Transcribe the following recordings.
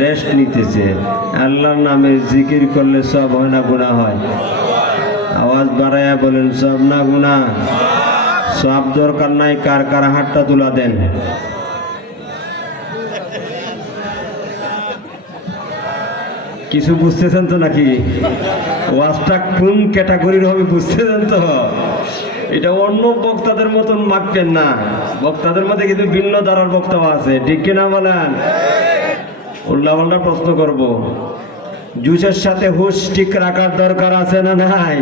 Rest নিতেছে। আল্লাহর নামে জিকির করলে সব হয় না গুনাহ হয়? আওয়াজ বাড়াইয়া বলেন, সব না গুনাহ? সব দরকার নাই। কার কার হাতটা তুলা দেন। কিছু বুঝতেছেন তো নাকি? ওয়াজটা কোন ক্যাটাগরির হবে বুঝতেছেন তো? এটা অন্য বক্তাদের মতন মাখবেন না। বক্তাদের মধ্যে কিন্তু ভিন্ন ধারার বক্তাও আছে, ঠিক কিনা বলেন? উল্টা পাল্টা প্রশ্ন করব। জুসের সাথে হুশ ঠিক রাখার দরকার আছে না নাই?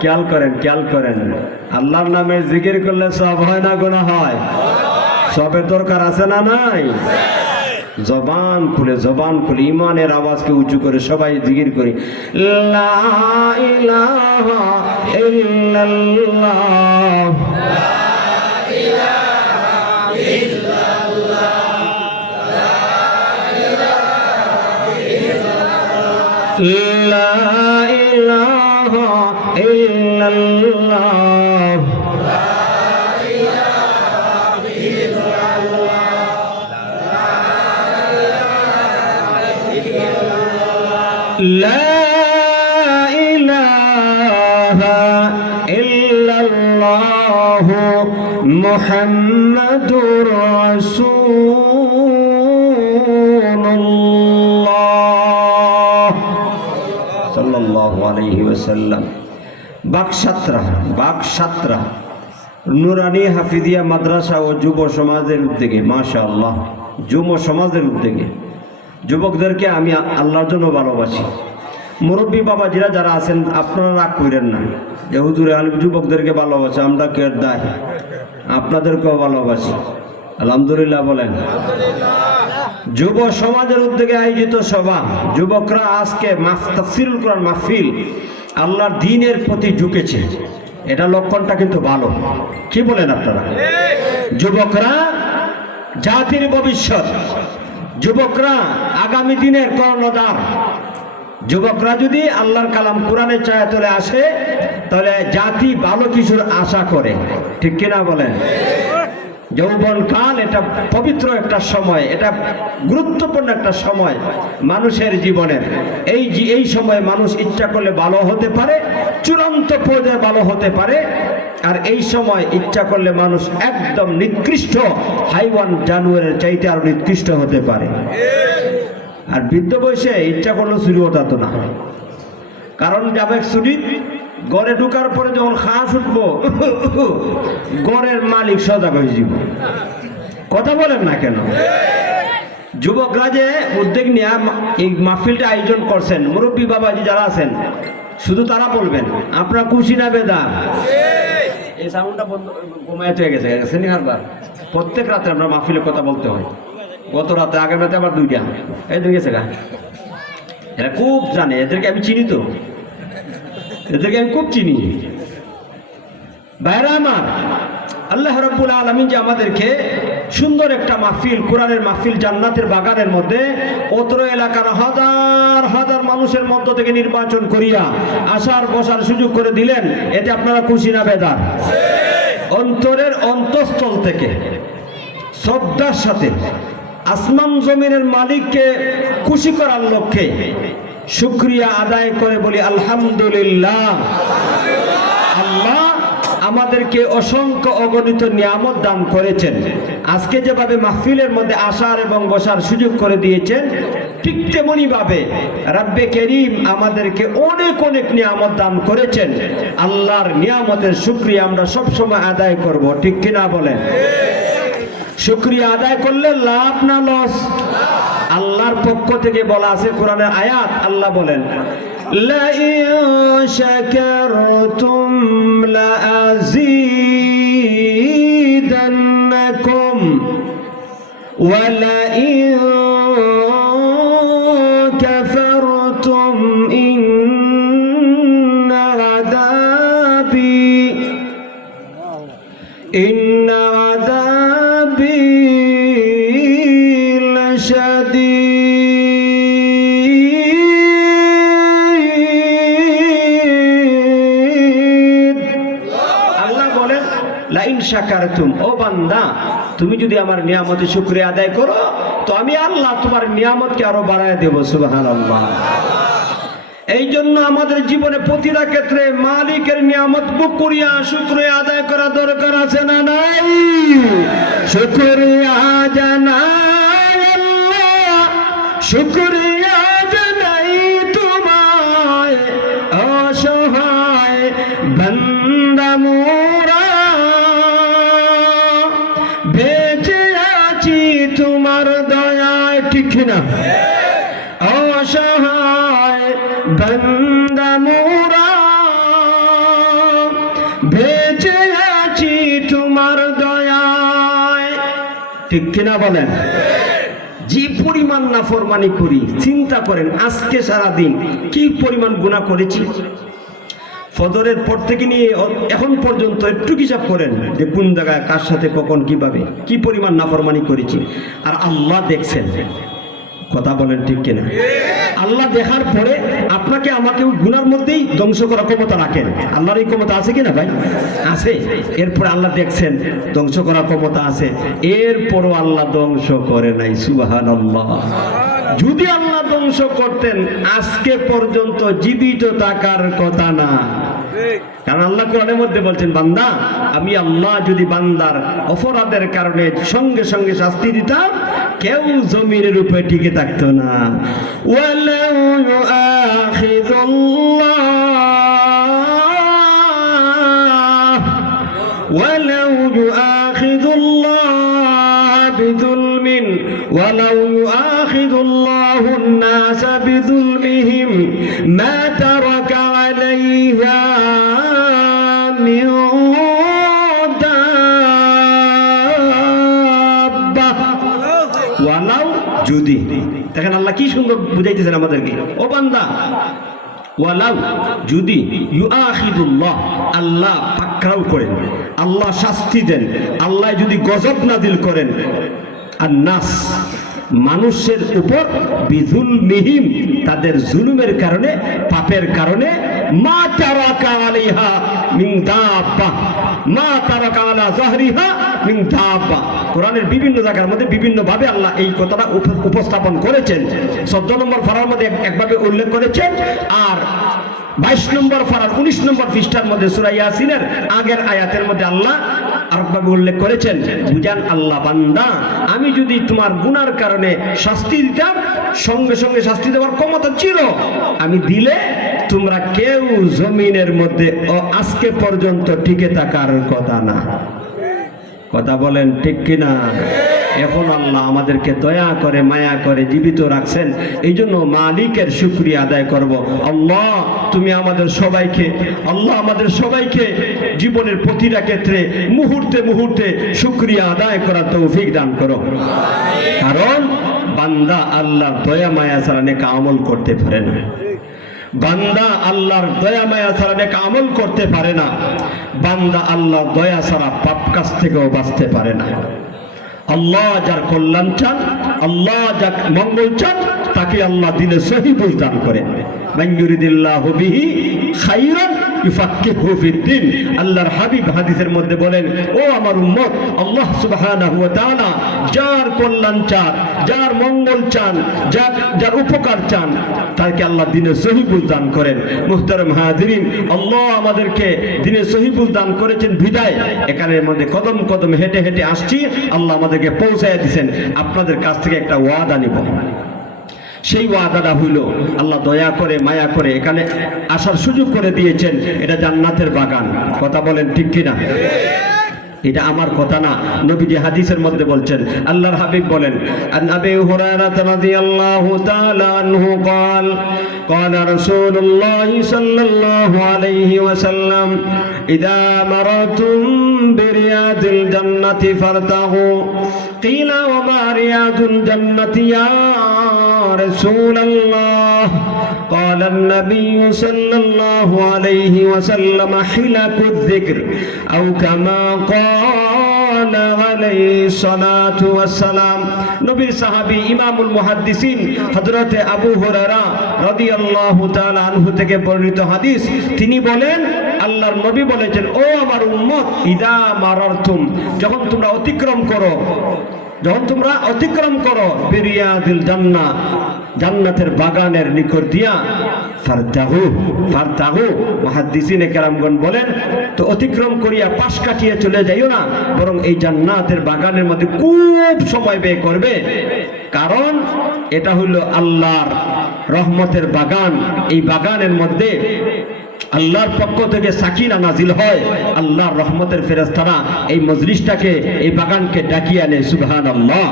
খেয়াল করেন, খেয়াল করেন। আল্লাহর নামে জিকির করলে সব হয় না গুনাহ হয়? সবের দরকার আছে না নাই? জবান খুলে ইমানের আওয়াজকে উঁচু করে সবাই জিকির করি, লা ইলাহা ইল্লাল্লাহ, লা ইলাহা ইল্লাল্লাহ, লা ইলাহা ইল্লাল্লাহ মুহাম্মাদুর রাসূলুল্লাহ সাল্লাল্লাহু আলাইহি ওয়াসাল্লাম। বাকসাত্রা নুরানি হাফিজিয়া মাদ্রাসা ও যুব সমাজের উদ্যোগে, মাশাআল্লাহ, যুব সমাজের উদ্যোগে যুবকদেরকে আমি আল্লাহর জন্য ভালোবাসি। মুরব্বী বাবাজিরা যারা আছেন আপনারা রাগ করেন না যে হুজুরে আলিম যুবকদেরকে ভালোবাসে, আমরা কের দায়, আপনাদেরকেও ভালোবাসি। আলহামদুলিল্লাহ বলেন। যুব সমাজের উদ্যোগে আয়োজিত সভা, যুবকরা আজকে তাফসীরুল কোরআন মাহফিল আল্লাহর দ্বীনের প্রতি ঝুঁকেছে, এটা লক্ষণটা কিন্তু ভালো। কি বলেন আপনারা? যুবকরা জাতির ভবিষ্যৎ, যুবকরা আগামী দিনের কর্ণধার। যুবকরা যদি আল্লাহর কালাম কোরআনের ছায়াতলে আসে তাহলে জাতি ভালো কিছুর আশা করে, ঠিক কিনা বলেন? যৌবনকাল এটা পবিত্র একটা সময়, এটা গুরুত্বপূর্ণ একটা সময় মানুষের জীবনের। এই সময় মানুষ ইচ্ছা করলে ভালো হতে পারে, চূড়ান্ত পর্যায়ে ভালো হতে পারে, আর এই সময় ইচ্ছা করলে মানুষ একদম নিকৃষ্ট হাইওয়ান জানোয়ারের চাইতে আরো নিকৃষ্ট হতে পারে। আর বৃদ্ধ বয়সে ইচ্ছা করলে চুরি ওঠাতো না, কারণ যাবে চুরি গড়ে ঢুকার পরে যখন খাস উঠবো গড়ের মালিক সজাগ হয়ে যাব। কথা বলেন না কেন? যুবকরা যে উদ্যোগ নিয়ে এই মাহফিলটা আয়োজন করছেন, মুরব্বী বাবাজি যারা আছেন শুধু তারা বলবেন, আপনারা খুশি না বেদা? এই সাউন্ডটা বন্ধ কমায় হয়ে গেছে বার প্রত্যেক রাতে আমরা মাহফিলের কথা বলতে হয়। গত রাতে, আগের রাতে আবার দুইটা এই দুই গেছে গা। এরা খুব জানে, এদেরকে আমি চিনি তো, এদেরকে আমি খুব চিনি। ভাইরা আমার, আল্লাহ রাব্বুল আলামিন যে আমাদেরকে সুন্দর একটা মাহফিল, কোরআনের মাহফিল জান্নাতের বাগানের মধ্যে অত্র এলাকার হাজার হাজার মানুষের মধ্য থেকে নির্বাচন করিয়া আসার বসার সুযোগ করে দিলেন, এতে আপনারা খুশি না বেদার? অন্তরের অন্তঃস্থল থেকে শ্রদ্ধার সাথে আসমান জমিনের মালিককে খুশি করার লক্ষ্যে শুকরিয়া আদায় করে বলি আলহামদুলিল্লাহ। আল্লাহ আমাদেরকে অসংখ্য অগণিত নিয়ামত দান করেছেন। আজকে যেভাবে মাহফিলের মধ্যে আসার এবং বসার সুযোগ করে দিয়েছেন, ঠিক তেমনি ভাবে রাব্বে করিম আমাদেরকে অনেক অনেক নিয়ামত দান করেছেন। আল্লাহর নিয়ামতের শুকরিয়া আমরা সবসময় আদায় করব, ঠিক কিনা বলেন? শুকরিয়া আদায় করলে লাভ না লস? আল্লাহর পক্ষ থেকে বলা আছে কোরআনের আয়াত, আল্লাহ বলেন লা ইন শাকারতুম লা আযীদান্নাকুম ওয়া লা ইন কাফারতুম ইন্না আযাবি লাইন শাকারতুম, ও বান্দা তুমি যদি আমার নিয়ামতের শুকরিয়া আদায় করো তো আমি আল্লাহ তোমার নিয়ামতকে আরো বাড়ায় দেব। সুবহানাল্লাহ। এই জন্য আমাদের জীবনে প্রতিটা ক্ষেত্রে মালিকের নিয়ামত ভোগ করিয়া শুকরিয়া আদায় করা দরকার আছে না নাই? শুকরিয়া জানাই আল্লাহ, শুকরিয়া জানাই তোমায়, অসহায় বান্দা মোরা বেঁচে আছি তোমার দয়ায়। ঠিক না? অসহায় বান্দা মোরা বেঁচে আছি তোমার দয়ায়। ঠিক কিনা বলেন? যে পরিমাণ নাফরমানি করি, চিন্তা করেন আজকে সারাদিন কি পরিমাণ গুনাহ করেছি। ফজরের পর থেকে নিয়ে এখন পর্যন্ত একটু হিসাব করেন যে কোন জায়গায় কার সাথে কখন কিভাবে কি পরিমাণ নাফরমানি করেছি। আর আল্লাহ দেখছেন। কথা বলেন ঠিক কিনা? আল্লাহ দেখার পরে আপনাকে আমাকে গুনার মধ্যেই ধ্বংস করার ক্ষমতা রাখেন। আল্লাহর এই ক্ষমতা আছে কিনা ভাই? আছে। এরপরে আল্লাহ দেখছেন ধ্বংস করার ক্ষমতা আছে, এরপরও আল্লাহ ধ্বংস করে নাই। সুবহানাল্লাহ। যদি আল্লাহ ধ্বংস করতেন আজকে পর্যন্ত জীবিত থাকার কথা না। কারণ আল্লাহ কোরআনের মধ্যে বলছেন, বান্দা আমি আল্লাহ যদি বান্দার অপরাধের কারণে সঙ্গে সঙ্গে শাস্তি দিতাম, কেউ জমিনের উপরে টিকে থাকতো না। ওয়ালাউ ইউআখিযুল্লাহ বিযুলমিন ওয়ালাউ ইউআখিযুল্লাহু الناس بظلمهم ما ترك عليها من দাব্বা। ওয়ালাউ যদি, দেখেন আল্লাহ কি সুন্দর বুঝাইতেছেন আমাদেরকে। ও বান্দা, ওয়ালাউ যদি ইউআখিযুল্লাহ, আল্লাহ পাকড়াও করেন, আল্লাহ শাস্তি দেন, আল্লাহ যদি গজব নাযিল করেন আন-নাস মানুষের উপর বিজুলমিহিম তাদের জুলুমের কারণে, পাপের কারণে, মা তারাকা আলাইহা মিন দাব্বা, মা তারাকা আলা যাহরিহা মিন দাব্বা। কোরআনের বিভিন্ন জায়গার মধ্যে বিভিন্ন ভাবে আল্লাহ এই কথাটা উপস্থাপন করেছেন। 14 নম্বর পারার মধ্যে একভাবে উল্লেখ করেছেন, আর 22 নম্বর পারার 19 নম্বর পৃষ্ঠার মধ্যে সূরা ইয়াসিনের আগের আয়াতের মধ্যে আল্লাহ আরেকভাবে উল্লেখ করেছেন। বুঝান আল্লাহ, বান্দা আমি যদি তোমার গুনার কারণে শাস্তি দিতাম, সঙ্গে সঙ্গে শাস্তি দেওয়ার ক্ষমতা ছিল, আমি দিলে তোমরা কেউ জমিনের মধ্যে আজকে পর্যন্ত টিকে থাকার কথা না। কথা বলেন ঠিক কিনা? এখন আল্লাহ আমাদেরকে দয়া করে মায়া করে জীবিত রাখছেন, এই জন্য মালিকের শুকরিয়া আদায় করব। আল্লাহ তুমি আমাদের সবাইকে, আল্লাহ আমাদের সবাইকে জীবনের প্রতিটা ক্ষেত্রে মুহূর্তে মুহূর্তে শুকরিয়া আদায় করার তৌফিক দান করো। কারণ বান্দা আল্লাহর দয়া মায়া ছাড়া নেক আমল করতে পারে না। বান্দা আল্লাহর দয়া মায়া ছাড়া নেক আমল করতে পারে না। বান্দা আল্লাহর দয়া ছাড়া পাপ কাজ থেকেও বাঁচতে পারে না। আল্লাহ যার কল্যাণ চান, আল্লাহ যার মঙ্গল চান, তাকে আল্লাহ দিলে সহি বুঝ দান করেন। মান ইউরিদিল্লাহু বিহি খাইরান ইউফাক্কিহু ফিদ্দিন। আল্লাহর হাবিব হাদিসের মধ্যে বলেন, ও আমার উম্মত, আল্লাহ সুবহানাহু ওয়া তাআলা যার কল্যাণ চান, যার মঙ্গল চান, যার উপকার চান, তাকে আল্লাহ দিনে সহি বুঝ দান করেন। মুহতারাম হাজিরিন, আল্লাহ আমাদেরকে দিনে সহি বুঝ দান করেছেন বিদায় এখানের মধ্যে কদম কদম হেঁটে হেঁটে আসছি, আল্লাহ আমাদেরকে পৌঁছায় দিয়েছেন। আপনাদের কাছ থেকে একটা ওয়াদা নিব। সেই ওয়াদাটা হইল, আল্লাহ দয়া করে মায়া করে এখানে আসার সুযোগ করে দিয়েছেন, এটা জান্নাতের বাগান। কথা বলেন ঠিক কিনা? এটা আমার কথা না, নবীজি হাদিসের মধ্যে বলছেন। আল্লাহর হাবিব বলেন, আন আবি হুরায়রা রাদিয়াল্লাহু তাআলা আনহু قال قال رسول الله صلى الله عليه وسلم اذا مررتم برياض الجنة فارتعوا قيل وما رياض الجنة يا رسول الله قال النبي صلى الله عليه وسلم حلق الذكر أو كما قال عليه الصلاة والسلام। নবীর সাহাবী ইমামুল মুহাদ্দিসিন হযরতে আবু হুরায়রা রাদিয়াল্লাহু তাআলা আনহু থেকে বর্ণিত হাদিস, তিনি বলেন আল্লাহর নবী বলেছেন, ও আমার উম্মত, ইদা মারারতুম, যখন তোমরা অতিক্রম করো বিরিয়াদিল জান্নাহ, জান্নাতের বাগানের নিকট দিয়া, ফারতাহু মুহাদ্দিসিনে কেরামগণ বলেন, তো অতিক্রম করিয়া পাশ কাটিয়ে চলে যাইও না, বরং এই জান্নাতের বাগানের মধ্যে খুব সময় ব্যয় করবে। কারণ এটা হইল আল্লাহর রহমতের বাগান। এই বাগানের মধ্যে আল্লাহর পক্ষ থেকে সাকিনা নাজিল হয়, আল্লাহর রহমতের ফেরেশতারা এই মজলিসটাকে, এই বাগানকে ডাকিয়ে আনে। সুবহানাল্লাহ।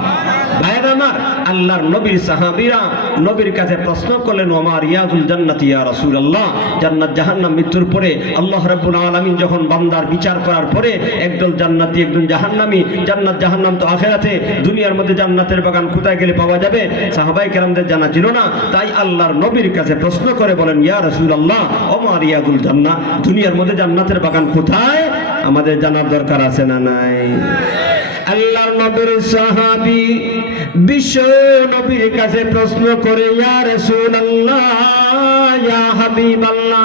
ভাইরা আমার, আল্লাহর নবীর সাহাবীরা নবীর কাছে প্রশ্ন করলেন, ওমা রিয়াজুল জান্নাতি ইয়া রাসূলুল্লাহ, জান্নাত জাহান্নাম মৃত্যুর পরে আল্লাহ রাব্বুল আলামিন যখন বান্দার বিচার করার পরে একদল জান্নাতি একদল জাহান্নামী, জান্নাত জাহান্নাম তো আখিরাতে, দুনিয়ার মধ্যে জান্নাতের বাগান কোথায় গেলে পাওয়া যাবে? সাহাবায়ে কেরামদের জানা ছিল না, তাই আল্লাহর নবীর কাছে প্রশ্ন করে বলেন, ইয়া রাসূলুল্লাহ, ওমা রিয়াজুল জান্নাহ, দুনিয়ার মধ্যে জান্নাতের বাগান কোথায়? আমাদের জানার দরকার আছে না নাই? আল্লাহর নবীর সাহাবী বিশ্ব নবীর কাছে প্রশ্ন করে, ইয়া রাসূলুল্লাহ, ইয়া হাবিবাল্লাহ,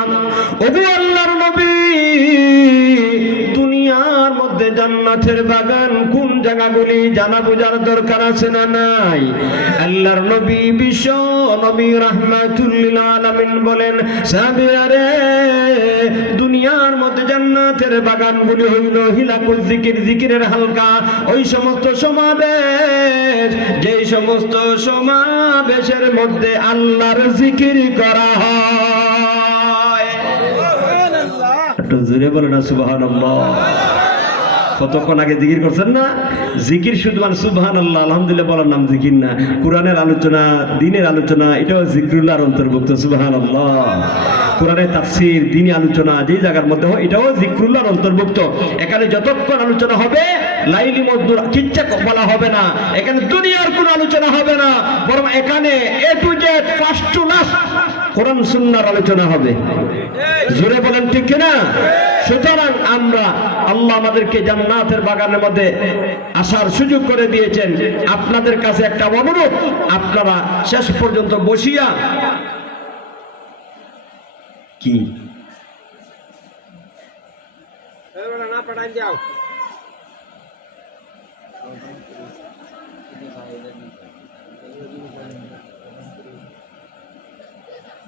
ওগো আল্লাহর নবী, দুনিয়ার মধ্যে জান্নাতের বাগান কোন জায়গাগুলি জানা বোঝার দরকার আছে না নাই? আল্লাহর নবী বিশ্ব নবী রাহমাতুল লিল আলামিন বলেন, সাহাবীরা রে, দুনিয়ার মধ্যে জান্নাতের বাগানগুলি হইল হিলাকুল জিকির, জিকিরের হালকা, ওই সমস্ত সমাবেশ যেই সমস্ত সমাবেশের মধ্যে আল্লাহর জিকির করা হয়। একটু জোরে বলেন না সুবহানাল্লাহ। কতক্ষণ আগে জিকির করছেন না? জিকির শুধু মানে সুবহানাল্লাহ আলহামদুলিল্লাহ বলার নাম জিকির না। কোরআনের আলোচনা, দ্বীনের আলোচনা, এটাও জিকরুল্লাহর অন্তর্ভুক্ত। সুবহানাল্লাহ। কোরআনের তাফসীর, দ্বীনি আলোচনা যেই জায়গার মধ্যে হয় এটাও জিকরুল্লাহর অন্তর্ভুক্ত। এখানে যতক্ষণ আলোচনা হবে লাইলি মজদুর কিচ্ছা বলা হবে না, এখানে দুনিয়ার কোনো আলোচনা হবে না, বরং এখানে A to Z first to last কোরআন সুন্নাহর আলোচনা হবে। জোরে বলেন ঠিক কিনা? সুতরাং আমরা, আল্লাহ আমাদেরকে জান্নাতের বাগানের মধ্যে আসার সুযোগ করে দিয়েছেন। আপনাদের কাছে একটা অনুরোধ, আপনারা শেষ পর্যন্ত বসিয়া কি না পড়াই যাও,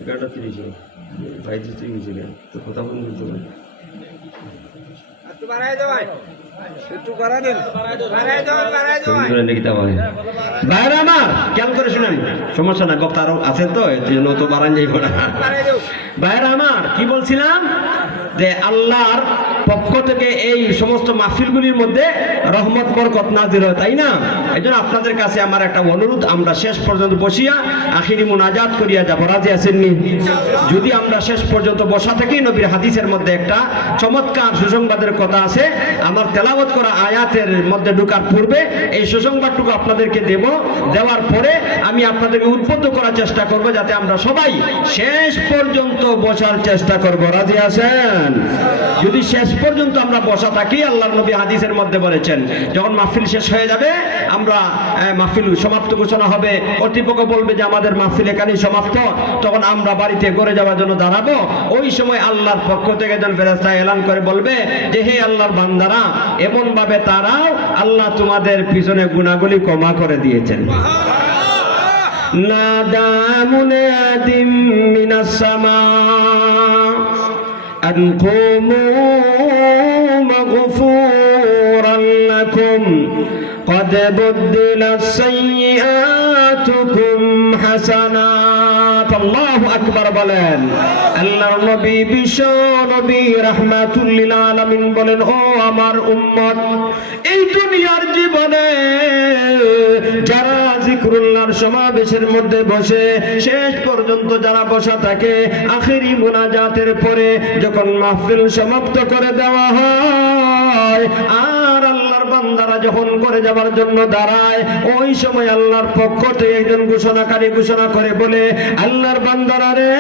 এগারোটা 30 ভাই দিতে গেছে তো কথা বলতে হবে। সমস্যা না, কথা আরো আছে তো, তো বাড়ান যাইব না। ভাইরা আমার, কি বলছিলাম যে আল্লাহর পক্ষ থেকে এই সমস্ত মাহফিলগুলির মধ্যে রহমত বরকত নাজিল হয়, তাই না? এই জন্য আপনাদের কাছে আমার একটা অনুরোধ, আমরা শেষ পর্যন্ত বসিয়া আখিরি মুনাজাত করিয়া যাব। রাজি আছেননি? যদি আমরা শেষ পর্যন্ত বসা থাকি, নবীর হাদিসের মধ্যে একটা চমৎকার সুসংবাদের কথা আছে। আমার তেলাওয়াত করা আয়াতের মধ্যে ঢোকার পূর্বে এই সুসংবাদটুকু আপনাদেরকে দেব। দেওয়ার পরে আমি আপনাদেরকে উদ্বুদ্ধ করার চেষ্টা করব যাতে আমরা সবাই শেষ পর্যন্ত বসার চেষ্টা করব। রাজি আছেন? যদি শেষ পর্যন্ত আমরা বসা থাকি, আল্লাহর নবী হাদিসের মধ্যে বলেছেন, যখন মাহফিল শেষ হয়ে যাবে, আমরা মাহফিল সমাপ্ত ঘোষণা হবে, কর্তৃপক্ষ বলবে যে আমাদের মাহফিল এখানেই সমাপ্ত, তখন আমরা বাড়িতে ঘরে যাওয়ার জন্য দাঁড়াবো। ওই সময় আল্লাহর পক্ষ থেকে একজন ফেরেশতা এলান করে বলবে যে, হে আল্লাহর বান্দারা, এমন ভাবে তারাও আল্লাহ তোমাদের পিছনে গুনাহগুলি ক্ষমা করে দিয়েছেন। নাদা মুনাদিম মিনাস সামা আন কুমু মাগফুরান লাকুম قد بدلت سيئاتكم حسنات। আল্লাহু আকবার বলেন। আল্লাহর নবী বিশ্ব নবী রাহমাতুল লিল আলামিন বলেন, ও আমার উম্মত, এই দুনিয়ার জীবনে যারা জিকরুল্লাহর সমাবেশের মধ্যে বসে শেষ পর্যন্ত যারা বসা থাকে, আখিরি মুনাজাতের পরে যখন মাহফিল সমাপ্ত করে দেওয়া হয়, আর আল্লাহর বান্দারা যখন করে যাওয়ার জন্য দাঁড়ায়, ওই সময় আল্লাহর পক্ষ থেকে একজন ঘোষণাকারী ঘোষণা করে বলে, আল্লাহর বান্দারা রে,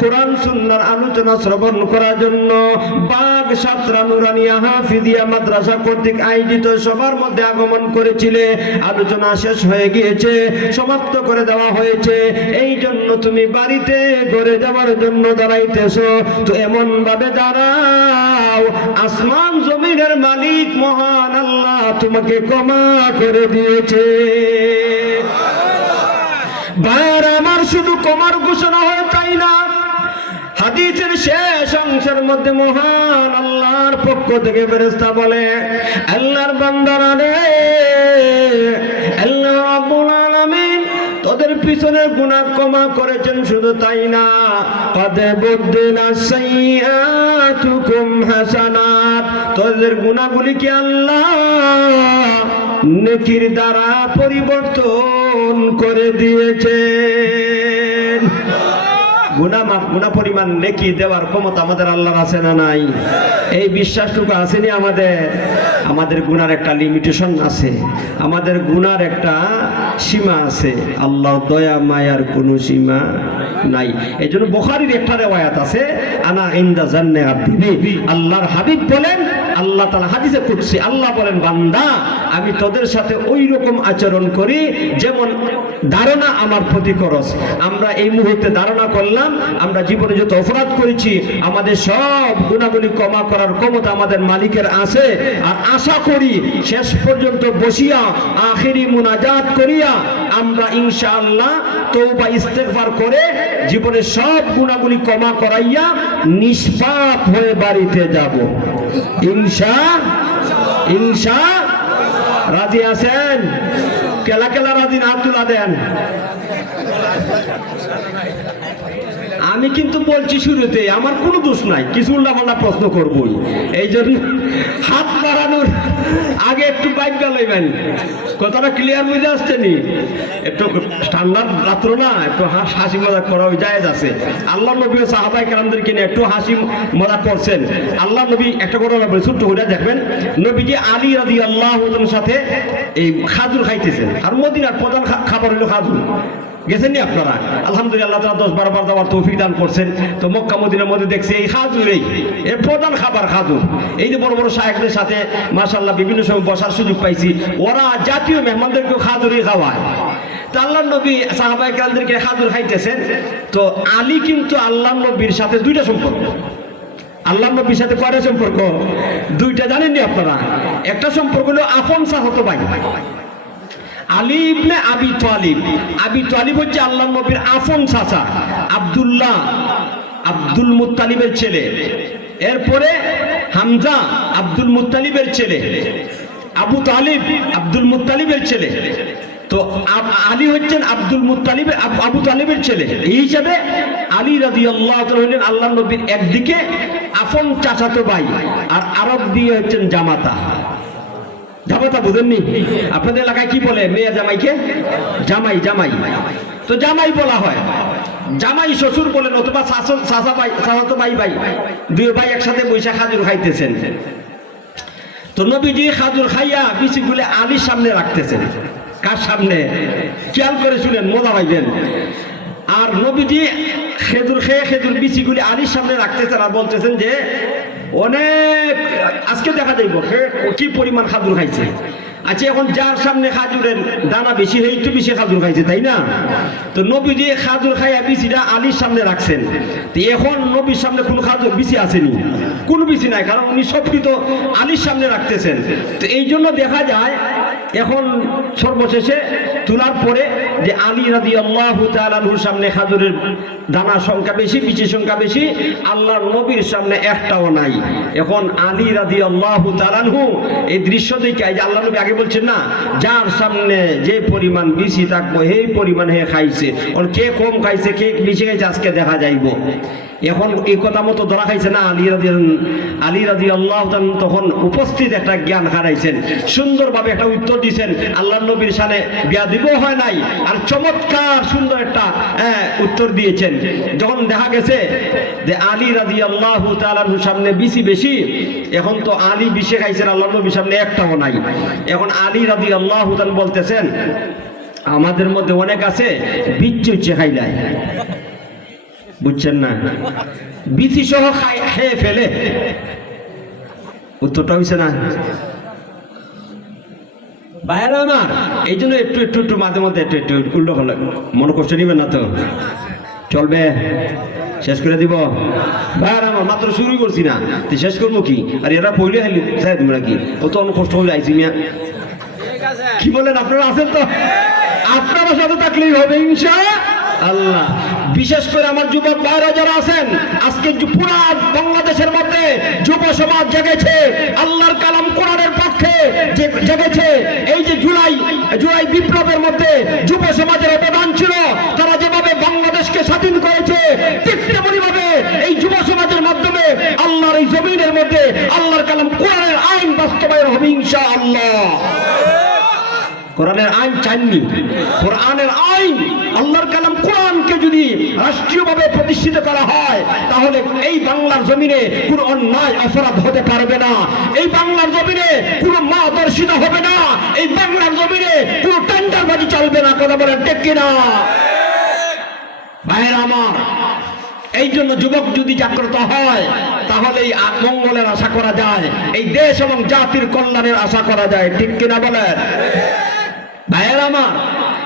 কোরআন সুন্নাহর আলোচনা শ্রবণ করার জন্য বাগ সাতরা নুরানিয়া হাফিজিয়া মাদ্রাসা কর্তৃক আয়োজিত সবার মধ্যে আগমন করেছিলে, আলোচনা শেষ হয়ে গিয়েছে, সমাপ্ত করে দেওয়া হয়েছে, এই জন্য তুমি বাড়িতে ঘরে যাওয়ার জন্য দাঁড়াইতেছো। তো এমন ভাবে দাঁড়াও আসমান জমিনের মালিক মহান আল্লাহ তোমাকে ক্ষমা করে দিয়েছে। ভাইয়ার আমার, শুধু ক্ষমার ঘোষণা হয় তাই না, হাদিসের শেষ অংশের মধ্যে মহান আল্লাহর পক্ষ থেকে ফেরেশতা বলে, আল্লাহর বান্দারা রে, আল্লাহ রাব্বুল আলামিন তোদের পিছনের গুনাহ ক্ষমা করেছেন, শুধু তাই না, কদ বুদ্দিলা সাইয়্যাতুকুম হাসানাত, তোদের গুনাহগুলিকে আল্লাহ নেকির দ্বারা পরিবর্তন করে দিয়েছেন। গুনাহ মাফ, গুনাহ পরিমাণ নেকি দেওয়ার ক্ষমতা আমাদের আল্লাহর আছে না নাই? এই বিশ্বাসটুকু আসেনি আমাদের? আমাদের গুনার একটা লিমিটেশন আছে, আমাদের গুনার একটা সীমা আছে, আল্লাহ দয়া মায়ার কোনো সীমা নাই। এই জন্য বুখারীর একটা রিওয়ায়াত আছে, আনা ইনদা জান্নে আব্দি, আল্লাহর হাবিব বলেন, আল্লাহ তাআলা হাদিসে কুদসি আল্লাহ বলেন, বান্দা আমি তোদের সাথে ওই রকম আচরণ করি যেমন ধারণা আমার প্রতি করস। আমরা এই মুহূর্তে ধারণা করলাম আমরা জীবনে যত অপরাধ করেছি আমাদের সব গুনাহগুলি ক্ষমা করার ক্ষমতা আমাদের মালিকের আছে, আর আশা করি শেষ পর্যন্ত বসিয়া আখিরি মুনাজাত করিয়া আমরা ইনশাআল্লাহ তওবা ইস্তেগফার করে জীবনের সব গুনাহগুলি ক্ষমা করাইয়া নিষ্পাপ হয়ে বাড়িতে যাব ইনশা। রাজি আছেন? কেলা কেলা রাজি না? তুলা দেন। আমি কিন্তু বলছি শুরুতে আমার কোনো দোষ নাই, কিছু উল্টাপাল্টা প্রশ্ন করবই, এই জন্য হাত বাড়ানোর আগে একটু বাইক গালাইবেন। কথাটা ক্লিয়ার বুঝে আসছে নি? একটু স্ট্যান্ডার্ড রাত্র না, একটু হাসি মজা করা জায়েজ আছে। আল্লাহ নবী ও সাহাবায়ে কেরামদেরকে নিয়ে একটু হাসি মজা করছেন। আল্লাহ নবী একটা ঘটনা বলে ছোট্ট করে দেখবেন, নবীজি আলী রাদিয়াল্লাহু আনহুর সাথে এই খাজুর খাইতেছেন, আর মদিনার প্রধান খাবার হলো খাজুর। গেছেন নি আপনারা? আলহামদুলিল্লাহ, আল্লাহ তাআলা 10-12 বার যাওয়ার তৌফিক দান করছেন। তো মক্কা মদিনার মধ্যে দেখছি এই খাজুরেই এর প্রধান খাবার খাজুর। এই যে বড় বড় শায়েখদের সাথে মাশাআল্লাহ বিভিন্ন সময় বসার সুযোগ পাইছি, ওরা জাতীয় মেহমানদেরকেও খাজুরই খাওয়ায়। তো আল্লাহ নবী সাহাবায়ে কেরামদেরকে খাজুর খাইতেছেন। তো আলী কিন্তু আল্লাহ নবীর সাথে দুইটা সম্পর্ক, আল্লাহ নবীর সাথে কয়টা সম্পর্ক? দুইটা। জানেননি আপনারা? একটা সম্পর্ক হলো আপন চাচাতো ভাই, আলী ইবনে আবি তালিব। আবি তালিব হচ্ছে আল্লাহ নবীর আপন চাচা, আব্দুল্লাহ আব্দুল মুত্তালিবের ছেলে। এরপরে হামজা আব্দুল মুত্তালিবের ছেলে, আবু তালিব আব্দুল মুত্তালিবের ছেলে। তো আলী হচ্ছেন আব্দুল মুত্তালিব আবু তালিবের ছেলে। এই হিসাবে আলী রাদিয়াল্লাহু তাআলা হলেন আল্লাহ নবীর একদিকে আপন চাচাতো ভাই, আর আরব দিয়ে হচ্ছেন জামাতা। জামাতা বুঝেননি? আপনাদের এলাকায় কি বলে মেয়ে জামাইকে? জামাই। জামাই তো জামাই বলা হয়, জামাই শ্বশুর বলেন, অথবা চাচা ভাই, চাচাতো ভাই, দুই ভাই একসাথে বৈশা খাজুর খাইতেছেন। তো নবীজি খাজুর খাইয়া বিচিগুলো আলীর সামনে রাখতেছেন। কার সামনে? খেয়াল করে শুনেন, মজা পাইবেন। আর নবীজি খেজুর খেয়ে খেজুর বিচিগুলি আলীর সামনে রাখতেছেন আর বলতেছেন যে অনেক আজকে দেখা যাইব কি পরিমাণ খাজুর খাইছে। আচ্ছা, এখন যার সামনে খাজুরের দানা বেশি হয়ে একটু বেশি খাজুর খাইছে, তাই না? তো নবীজি খাজুর খাইয়া বিচিটা আলীর সামনে রাখছেন। তো এখন নবীর সামনে কোনো খাজুর বিচি আসেনি, কোনো বিচি নাই, কারণ উনি সবটি তো আলীর সামনে রাখতেছেন। তো এই জন্য দেখা যায় এখন সর্বশেষে তোলার পরে যে আলী রাদিয়াল্লাহু তাআলা আনহুর সামনে খাজুরের দানার সংখ্যা বেশি, বিচির সংখ্যা বেশি, আল্লাহর নবীর সামনে একটাও নাই। এখন আলী রাদিয়াল্লাহু তাআলা আনহু এই দৃশ্য দেখে, যে আল্লাহ নবী আগে বলছেন না, যার সামনে যে পরিমাণ বিচি থাকবো সেই পরিমাণ হে খাইছে, কে কম খাইছে কে বেশি খাইছে আজকে দেখা যাইব। এখন এই কথা মতো ধরা খাইছে না। আলী রাদিয়াল্লাহু তাআলা তখন উপস্থিত একটা জ্ঞান হারাইছেন, সুন্দরভাবে একটা উত্তর দিয়েছেন, আল্লাহর নবীর শানে বেয়াদবি হয় নাই, আর চমৎকার সুন্দর একটা উত্তর দিয়েছেন। যখন দেখা গেছে যে আলী রাদিয়াল্লাহু তাআলার সামনে বেশি, এখন তো আলী বিষে খাইছেন, আল্লাহর নবীর সামনে একটাও নাই। এখন আলী রাদিয়াল্লাহু তাআলা বলতেছেন, আমাদের মধ্যে অনেক আছে বিচ্ছু খাইলাই, বুঝছেন না, বিচি সহ খেয়ে ফেলে। উত্তরটা হয়েছে না ভাইয়েরা আমার? এই জন্য একটু মাঝে মধ্যে একটু উল্টো হলো, মনে কষ্ট নিবেন না তো, চলবে, শেষ করে দিব ভাইয়েরা আমার। মাত্র শুরু করছি না, শেষ করবো কি? আর এরা পইলে খাইলি চাই তোমরা কি অত অনেক কষ্ট হলে আইসি মিয়া, কি বলেন? আপনারা আছেন তো? আপনারা সাথে থাকলেই হবে ইনশাআল্লাহ। বিশেষ করে আমার যুবক ভাইরা যারা আছেন, আজকে পুরা বাংলাদেশের মধ্যে যুব সমাজ জেগেছে, আল্লাহর কালাম কোরআনের পক্ষে জেগেছে। এই যে জুলাই বিপ্লবের মধ্যে যুব সমাজের অবদান ছিল, তারা যেভাবে বাংলাদেশকে স্বাধীন করেছে, ঠিক তেমনি ভাবে এই যুব সমাজের মাধ্যমে আল্লাহর এই জমিনের মধ্যে আল্লাহর কালাম কোরআনের আইন বাস্তবায়ন হবে ইনশাআল্লাহ। কোরআনের আইন চাননি, কোরআনের আইন, আল্লাহর কালাম কোরআনকে যদি রাষ্ট্রীয়ভাবে প্রতিষ্ঠিত করা হয়, তাহলে এই বাংলার জমিনে কোনো অন্যায় অপরাধ হতে পারবে না, এই বাংলার জমিনে কোনো মা দর্শিত হবে না, এই বাংলার জমিনে কোনো টেন্ডারবাজি চলবে না। কথা বলেন ঠিক কিনা ভাইয়েরা আমার? এই জন্য যুবক যদি জাগ্রত হয়, তাহলে এই মঙ্গলের আশা করা যায়, এই দেশ এবং জাতির কল্যাণের আশা করা যায়, ঠিক কিনা বলেন ভাইয়েরা আমার?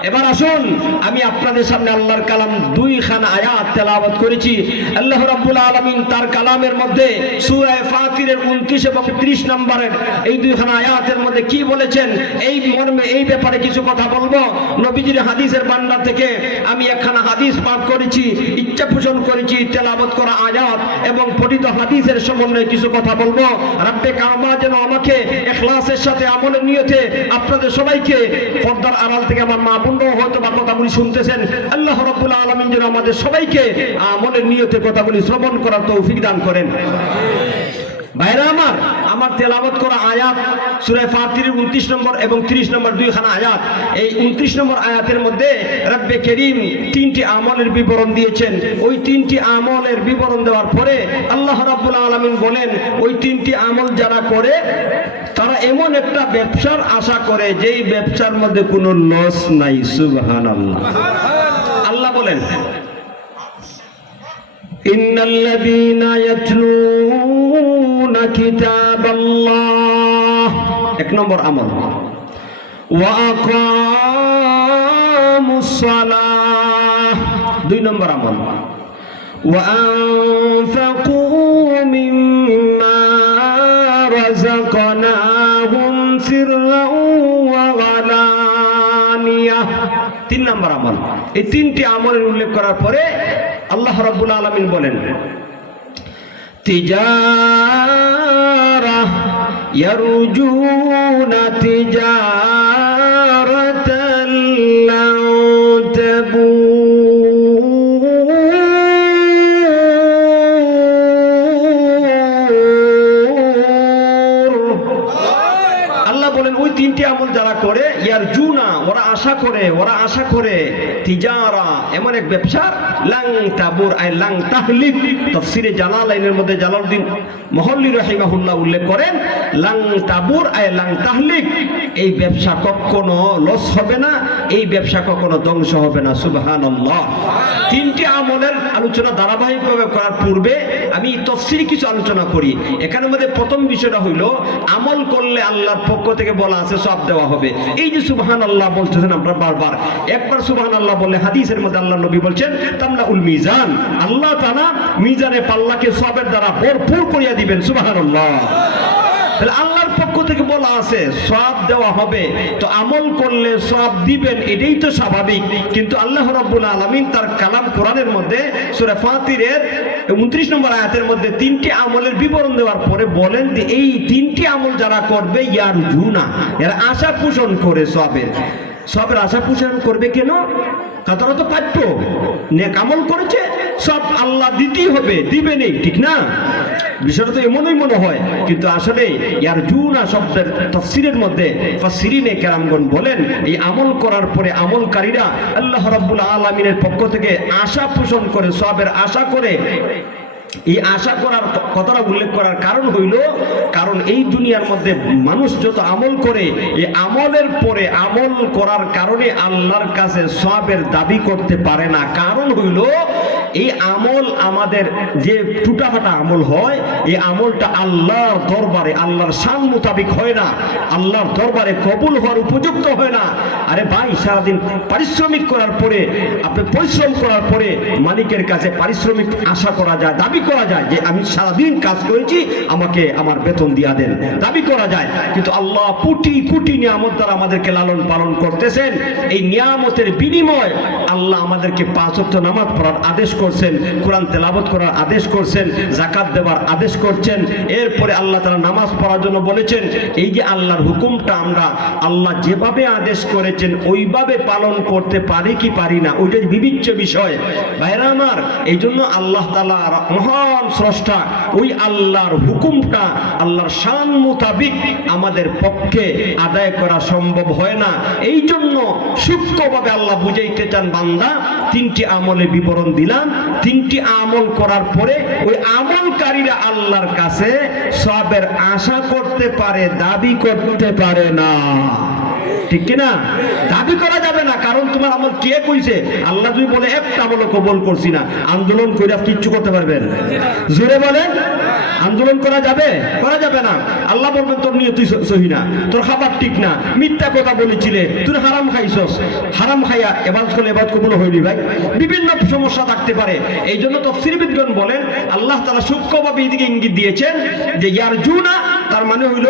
এবার আসুন, আমি আপনাদের সামনে আল্লাহর কালাম 2খানা আয়াত তেলাওয়াত করেছি। আল্লাহ রাব্বুল আলামিন তার কালামের মধ্যে সূরা ফাতিরের 29 এবং 30 নম্বরের এই 2খানা আয়াতের মধ্যে কি বলেছেন, এই মর্মে এই ব্যাপারে কিছু কথা বলবো। নবীজির হাদিসের ভান্ডার থেকে আমি একখানা হাদিস পাঠ করেছি, ইচ্ছা পোষণ করেছি তেলাওয়াত করা আয়াত এবং পঠিত হাদিসের সমন্বয়ে কিছু কথা বলবো। রব্বে কাবা যেন আমাকে ইখলাসের সাথে আমলের নিয়তে আপনাদের সবাইকে, পর্দার আড়াল থেকে আমার মা হয়তো বা কথাগুলি শুনতেছেন, আল্লাহ রাব্বুল আলামিন যেন আমাদের সবাইকে আমলের নিয়তে কথাগুলি শ্রবণ করার তৌফিক দান করেন। ভাইরা আমার তেলাওয়াত করা আয়াত সূরা ফাতিরের 29 নম্বর এবং 30 নম্বর 2খানা আয়াত। এই 29 নম্বর আয়াতের মধ্যে রব্বে করিম 3টি আমলের বিবরণ দিয়েছেন। ওই 3টি আমলের বিবরণ দেওয়ার পরে আল্লাহ রাব্বুল আলামিন বলেন, ওই 3টি আমল যারা করে তারা এমন একটা ব্যবসার আশা করে যেই ব্যবসার মধ্যে কোনো লস নাই। সুবহানাল্লাহ। আল্লাহ বলেন, ইন্নাল্লাযীনা ইয়াতলুনা কিতাবাল্লাহ, 1 নম্বর আমল, ওয়া আকামুস সালাহ, 2 নম্বর আমল, ওয়া আনফাকু মিম্মা রাযাকনাহুম সিররাও ওয়া আলানিয়াহ, 3 নম্বর আমল। এই 3টি আমলের উল্লেখ করার পরে আল্লাহ রাব্বুল আলামিন বলেন, তিজারাহ ইয়ারজুনা তিজারাতান লান তাবুর। আল্লাহ বলেন, ওই 3টি আমল যারা করে, ইয়ারজুনা, ওরা আশা করে তিজারা, এমন এক ব্যবসা, লাং তাবুর আই লাং তাহলিক। তাফসিরে জালালাইনের মধ্যে জালালউদ্দিন মহল্লি রাহিমাহুল্লাহ উল্লেখ করেন, লাং তাবুর আই লাং তাহলিক, এই ব্যবসা কখনো লস হবে না, এই ব্যবসা কখনো ধ্বংস হবে না। সুবহানাল্লাহ। 3টি আমলের আলোচনা ধারাবাহিকভাবে করার পূর্বে আমি তাফসিরে কিছু আলোচনা করি। এখানের মধ্যে প্রথম বিষয়টা হইল, আমল করলে আল্লাহর পক্ষ থেকে বলা আছে সওয়াব দেওয়া হবে। এই যে সুবহানাল্লাহ বলতেছেন আমরা বারবার, একবার সুবহানাল্লাহ বললে হাদিসের মধ্যে আল্লাহ নবী বলছেন, তামলাউল মিজান, আল্লাহ তাআলা মিজানে পাল্লাকে সওয়াবের দ্বারা ভরপুর করিয়া দিবেন। সুবহানাল্লাহ। তাহলে আল্লাহর পক্ষ থেকে বলা আছে সওয়াব দেওয়া হবে, তো আমল করলে সওয়াব দিবেন, এটাই তো স্বাভাবিক। কিন্তু আল্লাহ রাব্বুল আলামিন তার কালাম কোরআনের মধ্যে সূরা ফাতিরের 29 নম্বর আয়াতের মধ্যে 3টি আমলের বিবরণ দেওয়ার পরে বলেন যে এই 3টি আমল যারা করবে ইয়ারজুনা, এরা আশা পোষণ করে সওয়াবের। সবের আশা পোষণ করবে কেন? তারা তো প্রাপ্য, নেক আমল করেছে, সব আল্লাহ দিতেই হবে, দিবে নেই, ঠিক না? বিষয়টা তো এমনই মনে হয়, কিন্তু আসলে ইয়ারজুনা শব্দের তাফসীরের মধ্যে ফাসসিরিনে কেরামগণ বলেন এই আমল করার পরে আমলকারীরা আল্লাহ রাব্বুল আলামিনের পক্ষ থেকে আশা পোষণ করে, সবের আশা করে। এই আশা করার কথাটা উল্লেখ করার কারণ হইল, কারণ এই দুনিয়ার মধ্যে মানুষ যত আমল করে, এই আমলের পরে আমল করার কারণে আল্লাহর কাছে সওয়াবের দাবি করতে পারে না। কারণ হইল এই আমল আমাদের যে টুটাফাটা আমল হয়, এই আমলটা আল্লাহর দরবারে আল্লাহর শান মোতাবিক হয় না, আল্লাহর দরবারে কবুল হওয়ার উপযুক্ত হয় না। আরে ভাই, সারাদিন পারিশ্রমিক করার পরে, আপনি পরিশ্রম করার পরে মালিকের কাছে পারিশ্রমিক আশা করা যায়, দাবি করা যায় যে আমি সারাদিন কাজ করেছি, আমাকে আমার বেতন দিয়া দেন, দাবি করা যায়। কিন্তু আল্লাহ কোটি কোটি নিয়ামত দ্বারা আমাদেরকে লালন পালন করতেছেন। এই নিয়ামতের বিনিময় আল্লাহ আমাদেরকে 5 ওয়াক্ত নামাজ পড়ার আদেশ করছেন, কোরআন তেলাওয়াত করার আদেশ করছেন, যাকাত দেওয়ার আদেশ করছেন। এরপরে আল্লাহ তাআলা নামাজ পড়ার জন্য বলেছেন। এই যে আল্লাহর হুকুমটা আমরা আল্লাহ যেভাবে আদেশ করেছেন ওইভাবে পালন করতে পারি কি পারি না, ওইটা বিবেচ্য বিষয়। ভাইরা আমার, এই জন্য আল্লাহ তাআলা মহান স্রষ্টা, ওই আল্লাহর হুকুমটা আল্লাহর শান মোতাবিক আমাদের পক্ষে আদায় করা সম্ভব হয় না। এই জন্য সূক্ষ্মভাবে আল্লাহ বুঝাইতে চান, বান্দা 3টি আমলের বিবরণ দিলাম, 3টি আমল করার পরে ওই আমলকারীরা আল্লাহর কাছে সওয়াবের আশা করতে পারে, দাবি করতে পারে না, ঠিক কিনা? দাবি করা যাবে না, কারণ তোমার আমল কে কইছে? আল্লাহ যদি বলে একটা আমল কবুল করছি না, আন্দোলন করে কিচ্ছু করতে পারবেন? জোরে বলেন, আন্দোলন করা যাবে? করা যাবে না। আল্লাহ বলবেন তোর নিয়ত সহি না, তোর খাবার ঠিক না, মিথ্যা কথা বলেছিলে, তুই হারাম খাইছস, হারাম খাইয়া এবাদত করলে এবাদত কবুল হয়নি। ভাই, বিভিন্ন সমস্যা থাকতে পারে। এই জন্য তাফসীরবিদগণ বলেন আল্লাহ তাআলা সূক্ষ্মভাবে এদিকে ইঙ্গিত দিয়েছেন যে ইয়ারজুনা, তার মানে হইল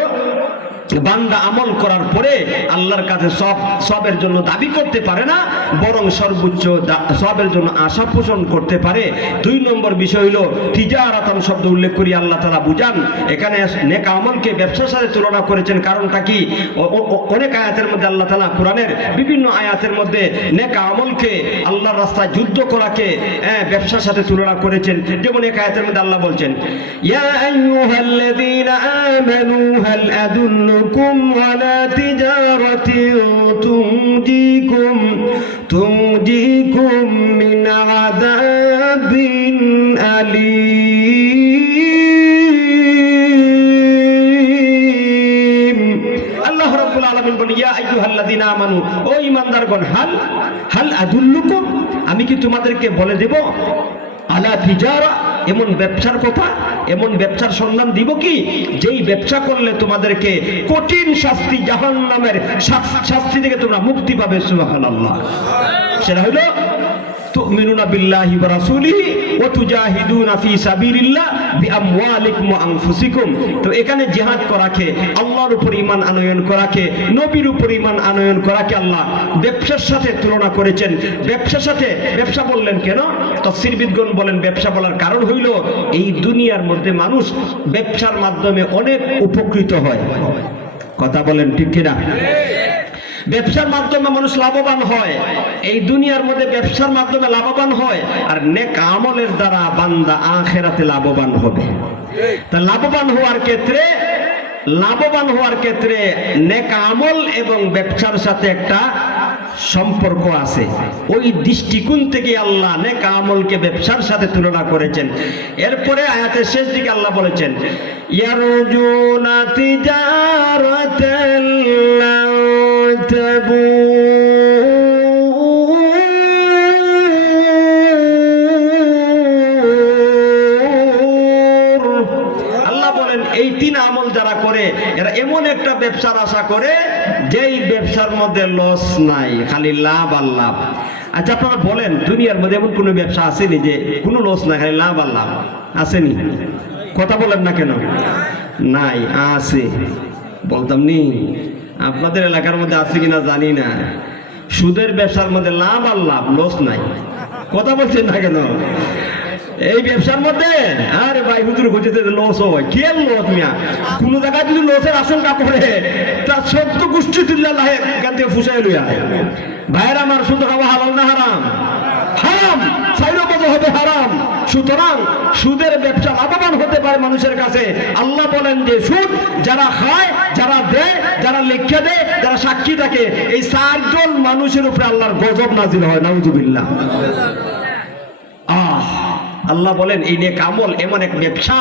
বান্দা আমল করার পরে আল্লাহর কাছে সবের জন্য দাবি করতে পারে না, বরং সর্বোচ্চ সবের জন্য আশা পোষণ করতে পারে। 2 নম্বর বিষয় হলো তিজারাতান শব্দ উল্লেখ করি আল্লাহ তাআলা বুঝান। এখানে নেক আমলকে ব্যবসার সাথে তুলনা করেছেন। কারণটা কি? অনেক আয়াতের মধ্যে আল্লাহ তাআলা, কোরআনের বিভিন্ন আয়াতের মধ্যে নেক আমলকে আল্লাহর রাস্তায় যুদ্ধ করাকে ব্যবসার সাথে তুলনা করেছেন। যেমন এক আয়াতের মধ্যে আল্লাহ বলছেন, ইয়া আইয়ুহাল্লাযীনা আমানু হাল আদুল্লুকুম على تجارة تنجيكم من عذاب أليم। الله رب العالمين বলেন, ইয়া আইয়ুহাল্লাযীনা আমানু, ও ঈমানদারগণ, হাল আদুল্লুকুম, আমি কি তোমাদেরকে বলে দেব, আলা তিজারা, এমন ব্যবসার কথা, এমন ব্যবসার সন্ধান দিব কি যেই ব্যবসা করলে তোমাদেরকে কঠিন শাস্তি, জাহান্নামের শাস্তি থেকে তোমরা মুক্তি পাবে। সুবহানাল্লাহ। সেটা হলো তুমিনুনা বিল্লাহি ওয়া রাসূলিহি ওয়া তুজাহিদুনা ফি সাবিলিল্লাহ বিআমওয়ালিকুম ওয়া আনফুসিকুম। তো এখানে জিহাদ করাকে, আল্লাহর উপর ঈমান আনয়ন করাকে, নবীর উপর ঈমান আনয়ন করাকে আল্লাহ ব্যবসার সাথে তুলনা করেছেন। ব্যবসার সাথে, ব্যবসা বললেন কেন? তাফসীরবিদগণ বলেন ব্যবসা বলার কারণ হইল এই দুনিয়ার মধ্যে মানুষ ব্যবসার মাধ্যমে অনেক উপকৃত হয়। কথা বলেন ঠিক কিনা? ব্যবসার মাধ্যমে মানুষ লাভবান হয়, এই দুনিয়ার মধ্যে ব্যবসার মাধ্যমে লাভবান হয়, আর নেক আমলের দ্বারা বান্দা আখিরাতে লাভবান হবে। তা লাভবান হওয়ার ক্ষেত্রে নেক আমল এবং ব্যবসার সাথে একটা সম্পর্ক আছে। ওই দৃষ্টিকোণ থেকে আল্লাহ নেক আমলকে ব্যবসার সাথে তুলনা করেছেন। এরপরে আয়াতের শেষ দিকে আল্লাহ বলেছেন, ইয়ারজুনা তিজারাতাল লান তাবুর। আল্লাহ বলেন এই 3 আমল যারা করে এরা এমন একটা ব্যবসার আশা করে যেই ব্যবসার মধ্যে লস নাই, খালি লাভ আর লাভ। আচ্ছা, আপনারা বলেন দুনিয়ার মধ্যে এমন কোনো ব্যবসা আসেনি যে কোনো লস নাই, খালি লাভ আর লাভ? আসেনি? কথা বলেন না কেন? নাই, আছে। বলতাম নি আপনাদের এলাকার মধ্যে আছে কিনা জানি না, সুদের ব্যবসার মধ্যে লাভ আর লাভ, লস নাই। কথা বলছেন না কেন? এই ব্যবসার মধ্যে আরে ভাই হুজুর খুঁজেছে লস হয় কে লস মিয়া কোন জায়গায় যদি লসের আশঙ্কা করে তার সত্য গোষ্ঠী তুল্লা লাহে এখান থেকে ফুসাই লইয়া ভাইয়ের আমার সুদ খাওয়া হালাল না হারাম? হারাম, চাইরো মতো হবে হারাম। সুতরাং সুদের ব্যবসা লাভবান হতে পারে মানুষের কাছে। আল্লাহ বলেন যে সুদ যারা খায়, যারা দেয়, যারা লেখা দেয়, যারা সাক্ষী থাকে, এই 4 জন মানুষের উপরে আল্লাহর গজব নাজিল হয়। নাউজুবিল্লাহ। আল্লাহ বলেন এই নেক আমল এমন এক ব্যবসা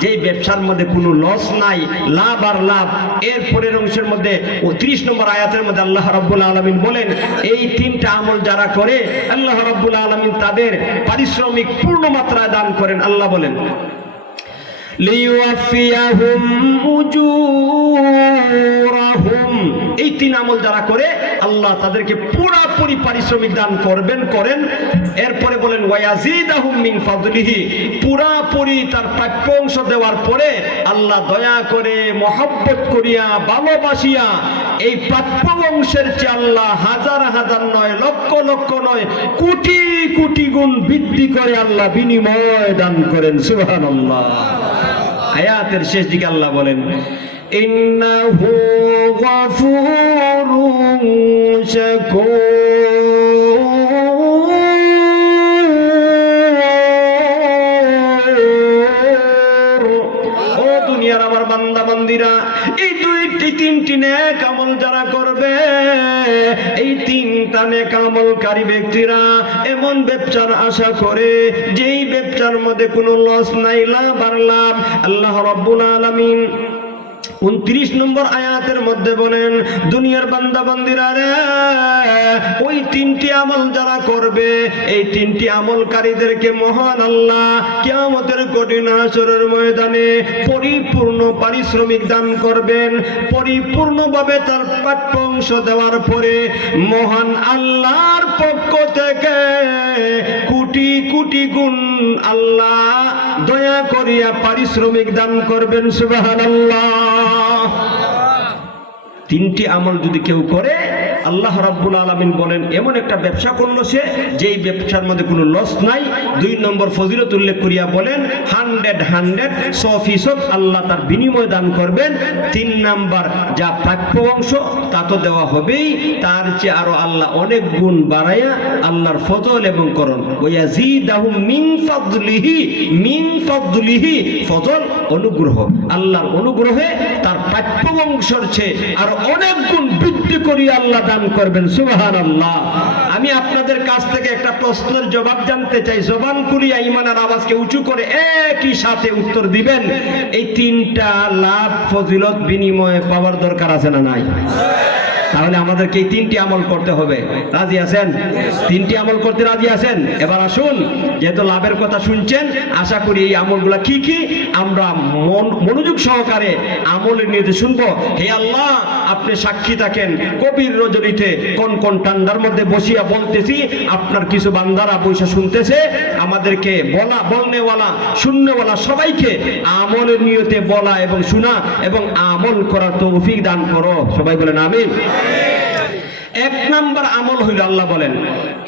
যেই ব্যবসার মধ্যে কোনো লস নাই, লাভ আর লাভ। এর পরের অংশের মধ্যে 30 নম্বর আয়াতের মধ্যে আল্লাহ রাব্বুল আলামিন বলেন এই 3টা আমল যারা করে আল্লাহ রাব্বুল আলামিন তাদের পারিশ্রমিক পূর্ণ মাত্রায় দান করেন। আল্লাহ বলেন লিওয়াফিয়াহুম উজুরাহুম, এই 3 আমল যারা করে আল্লাহ তাদেরকে পুরোপুরি পারিশ্রমিক দান করেন। এরপরে বলেন ওয়ায়াজিদাহুম মিন ফাদলিহি, পুরোপুরি তার প্রাপ্য অংশ দেওয়ার পরে আল্লাহ দয়া করে মহব্বত করিয়া ভালোবাসিয়া এই প্রাপ্য অংশের চেয়ে আল্লাহ হাজার হাজার নয়, লক্ষ লক্ষ নয়, কোটি কোটি গুণ বৃদ্ধি করে আল্লাহ বিনিময় দান করেন। সুবহানাল্লাহ। আয়াতের শেষ দিকে আল্লাহ বলেন ইন্নাহু গফুরুন শাকুর। ও দুনিয়ার আমার বান্দা বান্দিরা, এই 2-3টি নেক আমল যারা করবে, এই 3টা নেক আমলকারী ব্যক্তিরা এমন ব্যবসার আশা করে যেই ব্যবসার মধ্যে কোনো লস নাই, লাভ আর লাভ। আল্লাহ রাব্বুল আলামিন 29 নম্বর আয়াতের মধ্যে বলেন দুনিয়ার বান্দা বান্দিরা রে, ওই 3টি আমল যারা করবে, এই 3টি আমলকারীদেরকে মহান আল্লাহ কিয়ামতের কঠিন হাসরের ময়দানে পরিপূর্ণ পারিশ্রমিক দান করবেন। পরিপূর্ণভাবে তার প্রাপ্য অংশ দেওয়ার পরে মহান আল্লাহর পক্ষ থেকে কোটি কোটি গুণ আল্লাহ দয়া করিয়া পারিশ্রমিক দান করবেন। সুবহানাল্লাহ। 3টি আমল যদি কেউ করে আল্লাহ রাব্বুল আলামিন বলেন এমন একটা ব্যবসা করলো সে যেই ব্যবসার মধ্যে কোনো লস নাই। 2 নম্বর ফজিলত উল্লেখ করিয়া বলেন 100% আল্লাহ তার বিনিময় দান করবেন। 3 নাম্বার যা প্রাপ্য অংশ তা তো দেওয়া হবেই, তার চেয়ে আরো আল্লাহ অনেক গুণ বাড়াইয়া আল্লাহর ফজল এবং করণ ওয়ায়াজিদাহুম মিন ফাদলিহি, ফজল অনুগ্রহ, আল্লাহর অনুগ্রহে তার প্রাপ্য অংশের চেয়ে আরো অনেক গুণ বৃদ্ধি করিয়া আল্লাহ দান করবেন। সুবহানাল্লাহ। আমি আপনাদের কাছ থেকে একটা প্রশ্নের জবাব জানতে চাই, জবান খুলিয়া ঈমানের আওয়াজকে উঁচু করে একই সাথে উত্তর দিবেন। এই 3টা লাভ ফজিলত বিনিময়ে পাওয়ার দরকার আছে না নাই? তাহলে আমাদেরকে এই 3টি আমল করতে হবে। রাজি আছেন? 3টি আমল করতে রাজি আছেন? এবার আসুন, যেহেতু লাভের কথা শুনছেন, আশা করি এই আমলগুলা কি কি আমরা মনোযোগ সহকারে আমলের নির্দেশ শুনবো। হে আল্লাহ, আপনি সাক্ষী থাকেন, কবির রজনীতে কোন কোন ঠান্ডার মধ্যে বসিয়া বলতেছি, আপনার কিছু বান্দারা বসে শুনতেছে। আমাদেরকে বলনেওয়ালা শুননেওয়ালা সবাইকে আমলের নিয়তে বলা এবং শোনা এবং আমল করার তৌফিক দান করো। সবাই বলেন আমিন। 1 নাম্বার আমল হইল আল্লাহ বলেন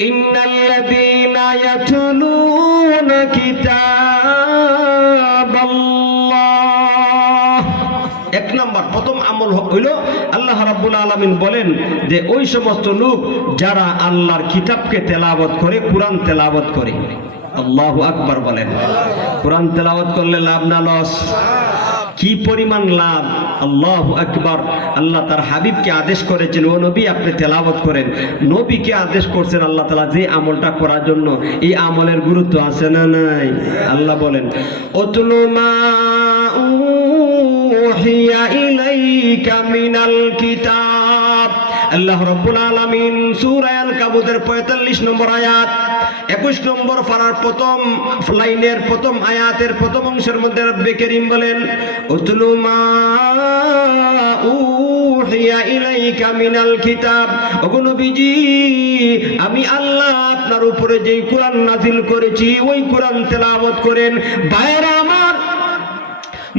ইন্নাল্লাযীনা ইয়াতলুনা কিতাবাল্লাহ। 1 নাম্বার প্রথম আমল হইল আল্লাহ রাব্বুল আলামিন বলেন যে ওই সমস্ত লোক যারা আল্লাহর কিতাবকে তেলাওয়াত করে, কোরআন তেলাওয়াত করে। আল্লাহু আকবার বলেন। কোরআন তেলাওয়াত করলে লাভ না লস? কি পরিমাণ লাভ! আল্লাহু আকবার। আল্লাহ তার হাবিবকে আদেশ করেছেন ও নবী আপনি তেলাওয়াত করেন। নবীকে আদেশ করছেন আল্লাহ তাআলা যে আমলটা করার জন্য। এই আমলের গুরুত্ব আছে না নাই? আল্লাহ বলেন উতলু মা উহিয়া ইলাইকা মিনাল কিতাব। আল্লাহ রাব্বুল আলামিন সূরা আল-কাবুতের 45 নম্বর আয়াত 21 নম্বর পারার প্রথম লাইনের প্রথম আয়াতের প্রথম অংশের মধ্যে রব্বে করিম বলেন উতলু মা উহিয়া ইলাইকা মিনাল কিতাব। ওগো নবীজি, আমি আল্লাহ আপনার উপরে যেই কোরআন নাযিল করেছি ওই কোরআন তেলাওয়াত করেন। ভাইরা আমার,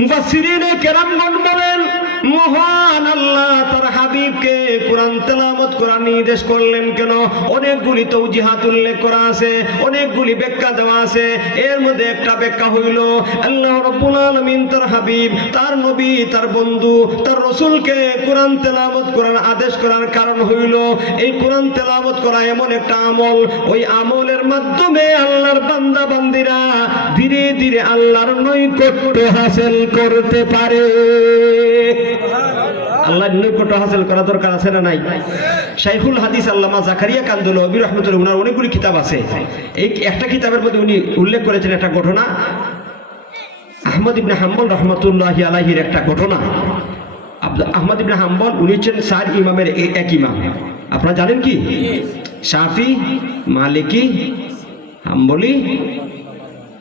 মুফাসসিরিনে কেরামগণ বলেন মহান আল্লাহ তার হাবিবকে কোরআন তেলাওয়াত করার নির্দেশ করলেন কেন? অনেকগুলি তৌজিহাত উল্লেখ করা আছে, অনেকগুলি ব্যাখ্যা দেওয়া আছে। এর মধ্যে একটা ব্যাখ্যা হইল আল্লাহ রাব্বুল আলামিন তার হাবিব, তার নবী, তার বন্ধু, তার রাসূলকে কোরআন তেলাওয়াত করার আদেশ করার কারণ হইল এই কোরআন তেলাওয়াত করা এমন একটা আমল, ওই আমলের মাধ্যমে আল্লাহর বান্দা বান্দিরা ধীরে ধীরে আল্লাহর নৈকট্য হাসিল করতে পারে। আল্লাহর নৈকট্য হাসিল করা দরকার আছে না নাই? শাইখুল হাদিস আল্লামা জাকারিয়া কান্দলবী রহমতুল্লাহ, ওনার অনেকগুলি কিতাব আছে। এই একটা কিতাবের মধ্যে উনি উল্লেখ করেছেন একটা ঘটনা, আহমদ ইবনে হাম্বল রহমতুল্লাহি আলাইহির একটা ঘটনা। আহমদ ইবনে হাম্বল উনি হচ্ছেন 4 ইমামের এক ইমাম। আপনারা জানেন কি? শাফি, মালিকি, হাম্বলি,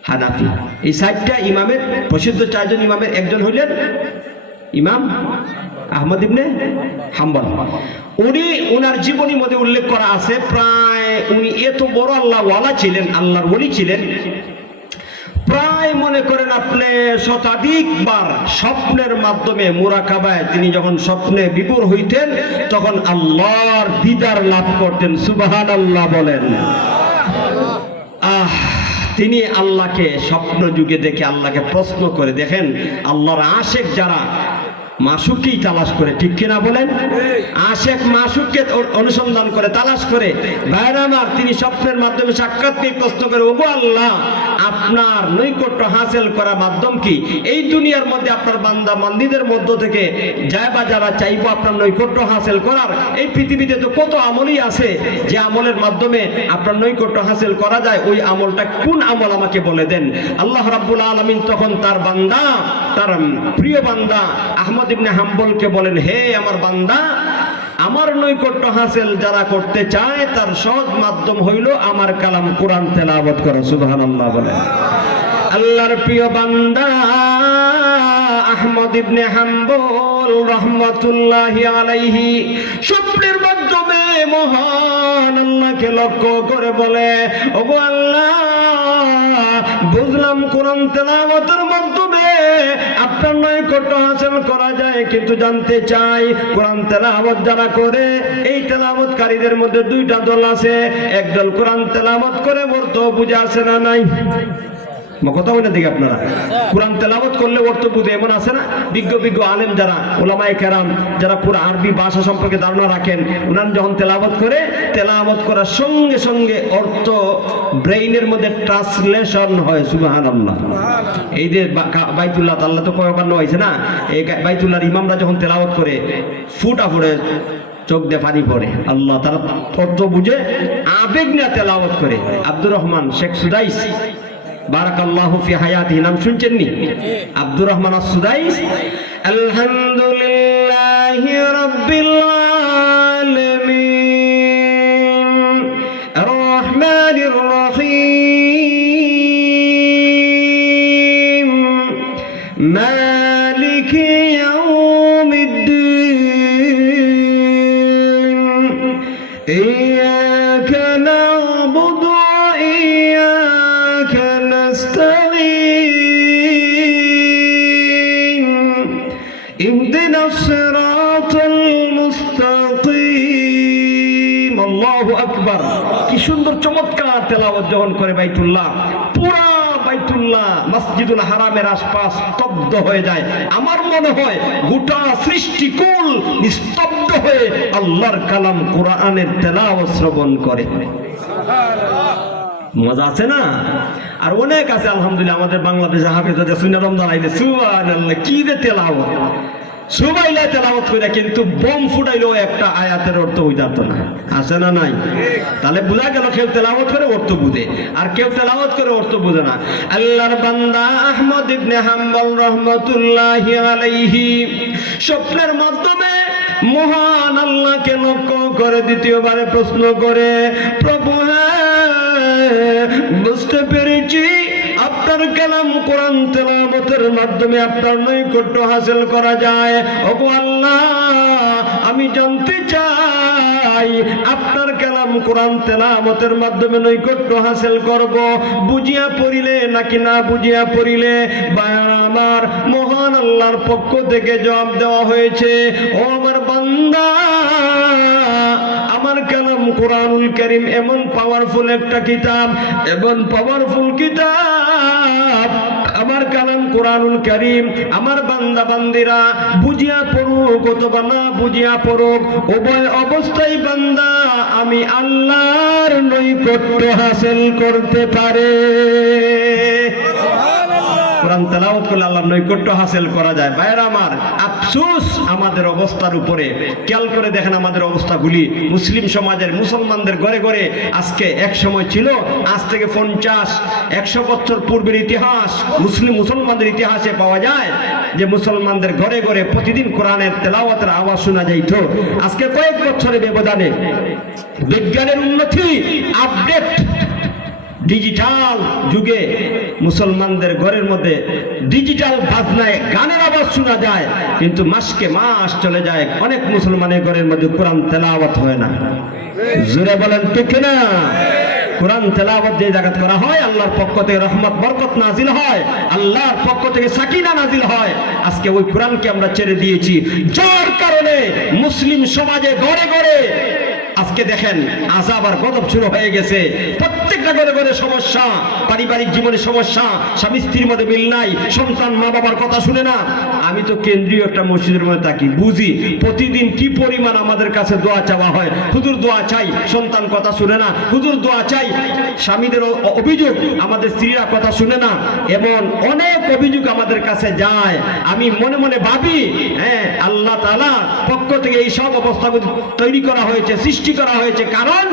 হানাফি, এই 4টা ইমামের প্রসিদ্ধ 4 জন ইমামের একজন হইলেন ইমাম আহমদ ইবনে হাম্বল। উনি ওনার জীবনীর মধ্যে উল্লেখ করা আছে, প্রায় উনি এত বড় আল্লাহ ওয়ালা ছিলেন, আল্লাহর ওলি ছিলেন, প্রায় মনে করেন আপনি শতাধিকবার স্বপ্নের মাধ্যমে মুরাকাবায় তিনি যখন স্বপ্নে বিভোর হইতেন তখন আল্লাহর দিদার লাভ করতেন। সুবহানাল্লাহ বলেন। তিনি আল্লাহকে স্বপ্ন যুগে দেখে আল্লাহকে প্রশ্ন করে, দেখেন আল্লাহর আশেক যারা মাসুককেই তালাশ করে, ঠিক কিনা বলেন? আশেক মাসুককে অনুসন্ধান করে, তালাশ করে। ভাইরা আমার, তিনি স্বপ্নের মাধ্যমে সাক্ষাৎ পেয়ে প্রশ্ন করে, ওগো আল্লাহ, আপনার নৈকট্য হাসিল করার মাধ্যম কি? এই দুনিয়ার মধ্যে আপনার বান্দা বান্দীদের মধ্য থেকে যায় বা যারা চাইবো আপনার নৈকট্য হাসিল করার, এই পৃথিবীতে তো কত আমলই আছে যে আমলের মাধ্যমে আপনার নৈকট্য হাসিল করা যায়, ওই আমলটা কোন আমল আমাকে বলে দেন। আল্লাহ রাব্বুল আলামিন তখন তার বান্দা, তার প্রিয় বান্দা আহমদ ইবনে হাম্বলকে বলেন, হে আমার বান্দা, আমার নৈকট্য হাসিল যারা করতে চায় তার সহজ মাধ্যম হইল আমার কালাম কোরআন তেলাওয়াত করা। সুবহানাল্লাহ বলেন। আল্লাহর প্রিয় বান্দা আহমদ ইবনে হাম্বল রহমাতুল্লাহি আলাইহি স্বপ্নের মাধ্যমে মহান আল্লাহকে লক্ষ্য করে বলে, ওগো আল্লাহ, বুঝলাম কোরআন তেলাওয়াতের মাধ্যমে আপনার নৈকট্য হাসিল করা যায়, কিন্তু জানতে চাই কোরআন তেলাওয়াত যারা করে এই তেলাওয়াতকারীদের মধ্যে 2টা দল আছে। একদল কোরআন তেলাওয়াত করে অর্থ বুঝে আছে না নাই? কথা বলে দেখি আপনারা, কোরআন তেলাওয়াত করলে অর্থ বুঝে এমন আছে না? বিজ্ঞ বিজ্ঞ আলেম যারা, ওলামায়ে কেরাম যারা পুরো আরবি ভাষা সম্পর্কে ধারণা রাখেন, ওনারা যখন তেলাওয়াত করে, তেলাওয়াত করার সঙ্গে সঙ্গে অর্থ ব্রেইনের মধ্যে ট্রান্সলেশন হয়। সুবহানাল্লাহ। এই যে বাইতুল্লাহ আল্লাহ তো কয়বার হয়েছে না, এই বাইতুল্লাহর ইমামরা যখন তেলাওয়াত করে ফুটা ফুটে চোখ দিয়ে পানি পড়ে, আল্লাহ তারা অর্থ বুঝে আবেগ নিয়ে তেলাওয়াত করে। আব্দুর রহমান শেখ সুদাইস বারাকাল্লাহু ফি হায়াতিহি, নাম শুনছেননি? আব্দুর রহমান আস-সুদাইস। আলহামদুলিল্লাহি রাব্বিল আলামিন আর রহমানির রহিম মালিকি ইয়াউমিদ্দিন ইয়্যাকা না'বুদু ওয়া ইয়্যাকা نستعين اهدنا الصراط المستقيم। আল্লাহু আকবার। কি সুন্দর চমৎকার তেলাওয়াত যখন করে বাইতুল্লাহ, পুরা বাইতুল্লাহ মসজিদুল হারামের আশপাশ স্তব্ধ হয়ে যায়। আমার মনে হয় গোটা সৃষ্টিকুল নিস্তব্ধ হয়ে আল্লাহর কালাম কোরআনের তেলাওয়াত শ্রবণ করে। মজা আছে না? আর অনেক আছে আলহামদুলিল্লাহ আমাদের বাংলাদেশে হাফেজদের সুন্নাহ রমজান আইলে সুবহানাল্লাহ কি রে তেলাওয়াত, সুবাইলা তেলাওয়াত কইরা কিন্তু বম ফুটাইলেও একটা আয়াতের অর্থ হইতো না। আছে না নাই? তাহলে বুঝা গেল কেউ তেলাওয়াত করে অর্থ বুঝে আর কেউ তেলাওয়াত করে অর্থ বুঝে না। আল্লাহর বান্দা আহমদ ইবনে হাম্বল রহমাতুল্লাহি আলাইহি স্বপ্নের মাধ্যমে মহান আল্লাহকে লক্ষ্য করে দ্বিতীয়বারে প্রশ্ন করে, প্রভু বুঝতে পেরেছি আপনার কালাম কোরআন তেলাওয়াতের মাধ্যমে আপনার নৈকট্য হাসিল করা যায়। ওগো আল্লাহ, আমি জানতে চাই ভাই আপনার কালাম কোরআন তেলাওয়াতের মাধ্যমে নৈকট্য হাসিল করব বুঝিয়া পড়িলে নাকি না বুঝিয়া পড়িলে ভাইরা আমার মহান আল্লাহর পক্ষ থেকে জবাব দেওয়া হয়েছে ও আমার বান্দা আমার কালাম কোরআনুল কারীম এমন পাওয়ারফুল একটা কিতাব এমন পাওয়ারফুল কিতাব আমার কালাম কোরআনুল কারীম আমার বান্দা বান্দিরা বুঝিয়া পড়ুক অথবা না বুঝিয়া পড়ুক উভয় অবস্থায় বান্দা আমি আল্লাহর নৈকট্য হাসিল করতে পারে কোরআন তেলাওয়াত করলে আল্লাহর নৈকট্য হাসিল করা যায় ভাইরা আমার আফসোস আমাদের অবস্থার উপরে খেয়াল করে দেখেন আমাদের অবস্থাগুলি মুসলিম সমাজের মুসলমানদের ঘরে ঘরে আজকে এক সময় ছিল আজ থেকে 50-100 বছর পূর্বের ইতিহাস মুসলমানদের ইতিহাসে পাওয়া যায় যে মুসলমানদের ঘরে ঘরে প্রতিদিন কোরআনের তেলাওয়াতের আওয়াজ শোনা যাইত আজকে কয়েক বছরের ব্যবধানে বিজ্ঞানের উন্নতি আপডেট ডিজিটাল যুগে মুসলমানদের ঘরের মধ্যে ডিজিটাল বাজনায় গানের আওয়াজ শোনা যায় কিন্তু মাসকে মাস চলে যায় অনেক মুসলমানের ঘরের মধ্যে কোরআন তেলাওয়াত হয় না জোরে বলেন ঠিক না কোরআন তেলাওয়াত যে জায়গায় করা হয় আল্লাহর পক্ষ থেকে রহমত বরকত নাজিল হয় আল্লাহর পক্ষ থেকে সাকিনা নাজিল হয় আজকে ওই কোরআনকে আমরা ছেড়ে দিয়েছি যার কারণে মুসলিম সমাজে ঘরে ঘরে আজকে দেখেন আযাব আর গজব শুরু হয়ে গেছে প্রত্যেকটা ঘরে ঘরে সমস্যা পারিবারিক জীবনে সমস্যা স্বামী স্ত্রীর মধ্যে মিল নাই সন্তান মা বাবার কথা শুনে না আমি তো কেন্দ্রীয় একটা মসজিদের মধ্যে থাকি বুঝি প্রতিদিন কি পরিমাণ আমাদের কাছে দোয়া চাওয়া হয় হুজুর দোয়া চাই সন্তান কথা শুনে না হুজুর দোয়া চাই স্বামীদের অভিযোগ আমাদের স্ত্রীরা কথা শুনে না এমন অনেক অভিযোগ আমাদের কাছে যায় আমি মনে মনে ভাবি হ্যাঁ আল্লাহ তাআলা পক্ষ থেকে এই সব অবস্থাগুলো তৈরি করা হয়েছে সৃষ্টি করা হয়েছে কারণ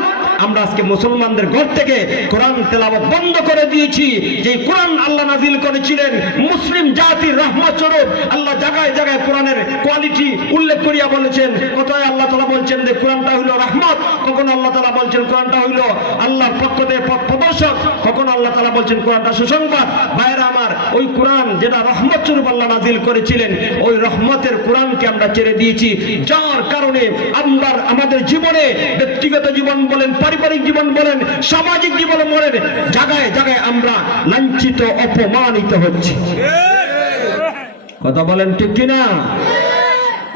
আমরা আজকে মুসলমানদের ঘর থেকে কোরআন তেলাওয়াত বন্ধ করে দিয়েছি যে কোরআন আল্লাহ নাজিল করেছিলেন মুসলিম জাতির রহমত স্বরূপ আল্লাহ জায়গায় জায়গায় কোরআনের কোয়ালিটি উল্লেখ করিয়া বলেছেন কোথায় আল্লাহ তাআলা বলছেন যে কোরআনটা হলো রহমত কখনো আল্লাহ তাআলা বলছেন কোরআনটা হলো আল্লাহর পক্ষ থেকে পথ প্রদর্শক কখনো আল্লাহ তাআলা বলছেন কোরআনটা সুসংবাদ ভাইরা আমার ওই কোরআন যেটা রহমত স্বরূপ আল্লাহ নাজিল করেছিলেন ওই রহমতের কোরআনকে আমরা ছেড়ে দিয়েছি যার কারণে আমরা আমাদের জীবনে ব্যক্তিগত জীবন বলেন পারিবারিক জীবন বলেন সামাজিক জীবন বলেন জায়গায় জায়গায় আমরা লাঞ্ছিত অপমানিত হচ্ছি কথা বলেন ঠিক কিনা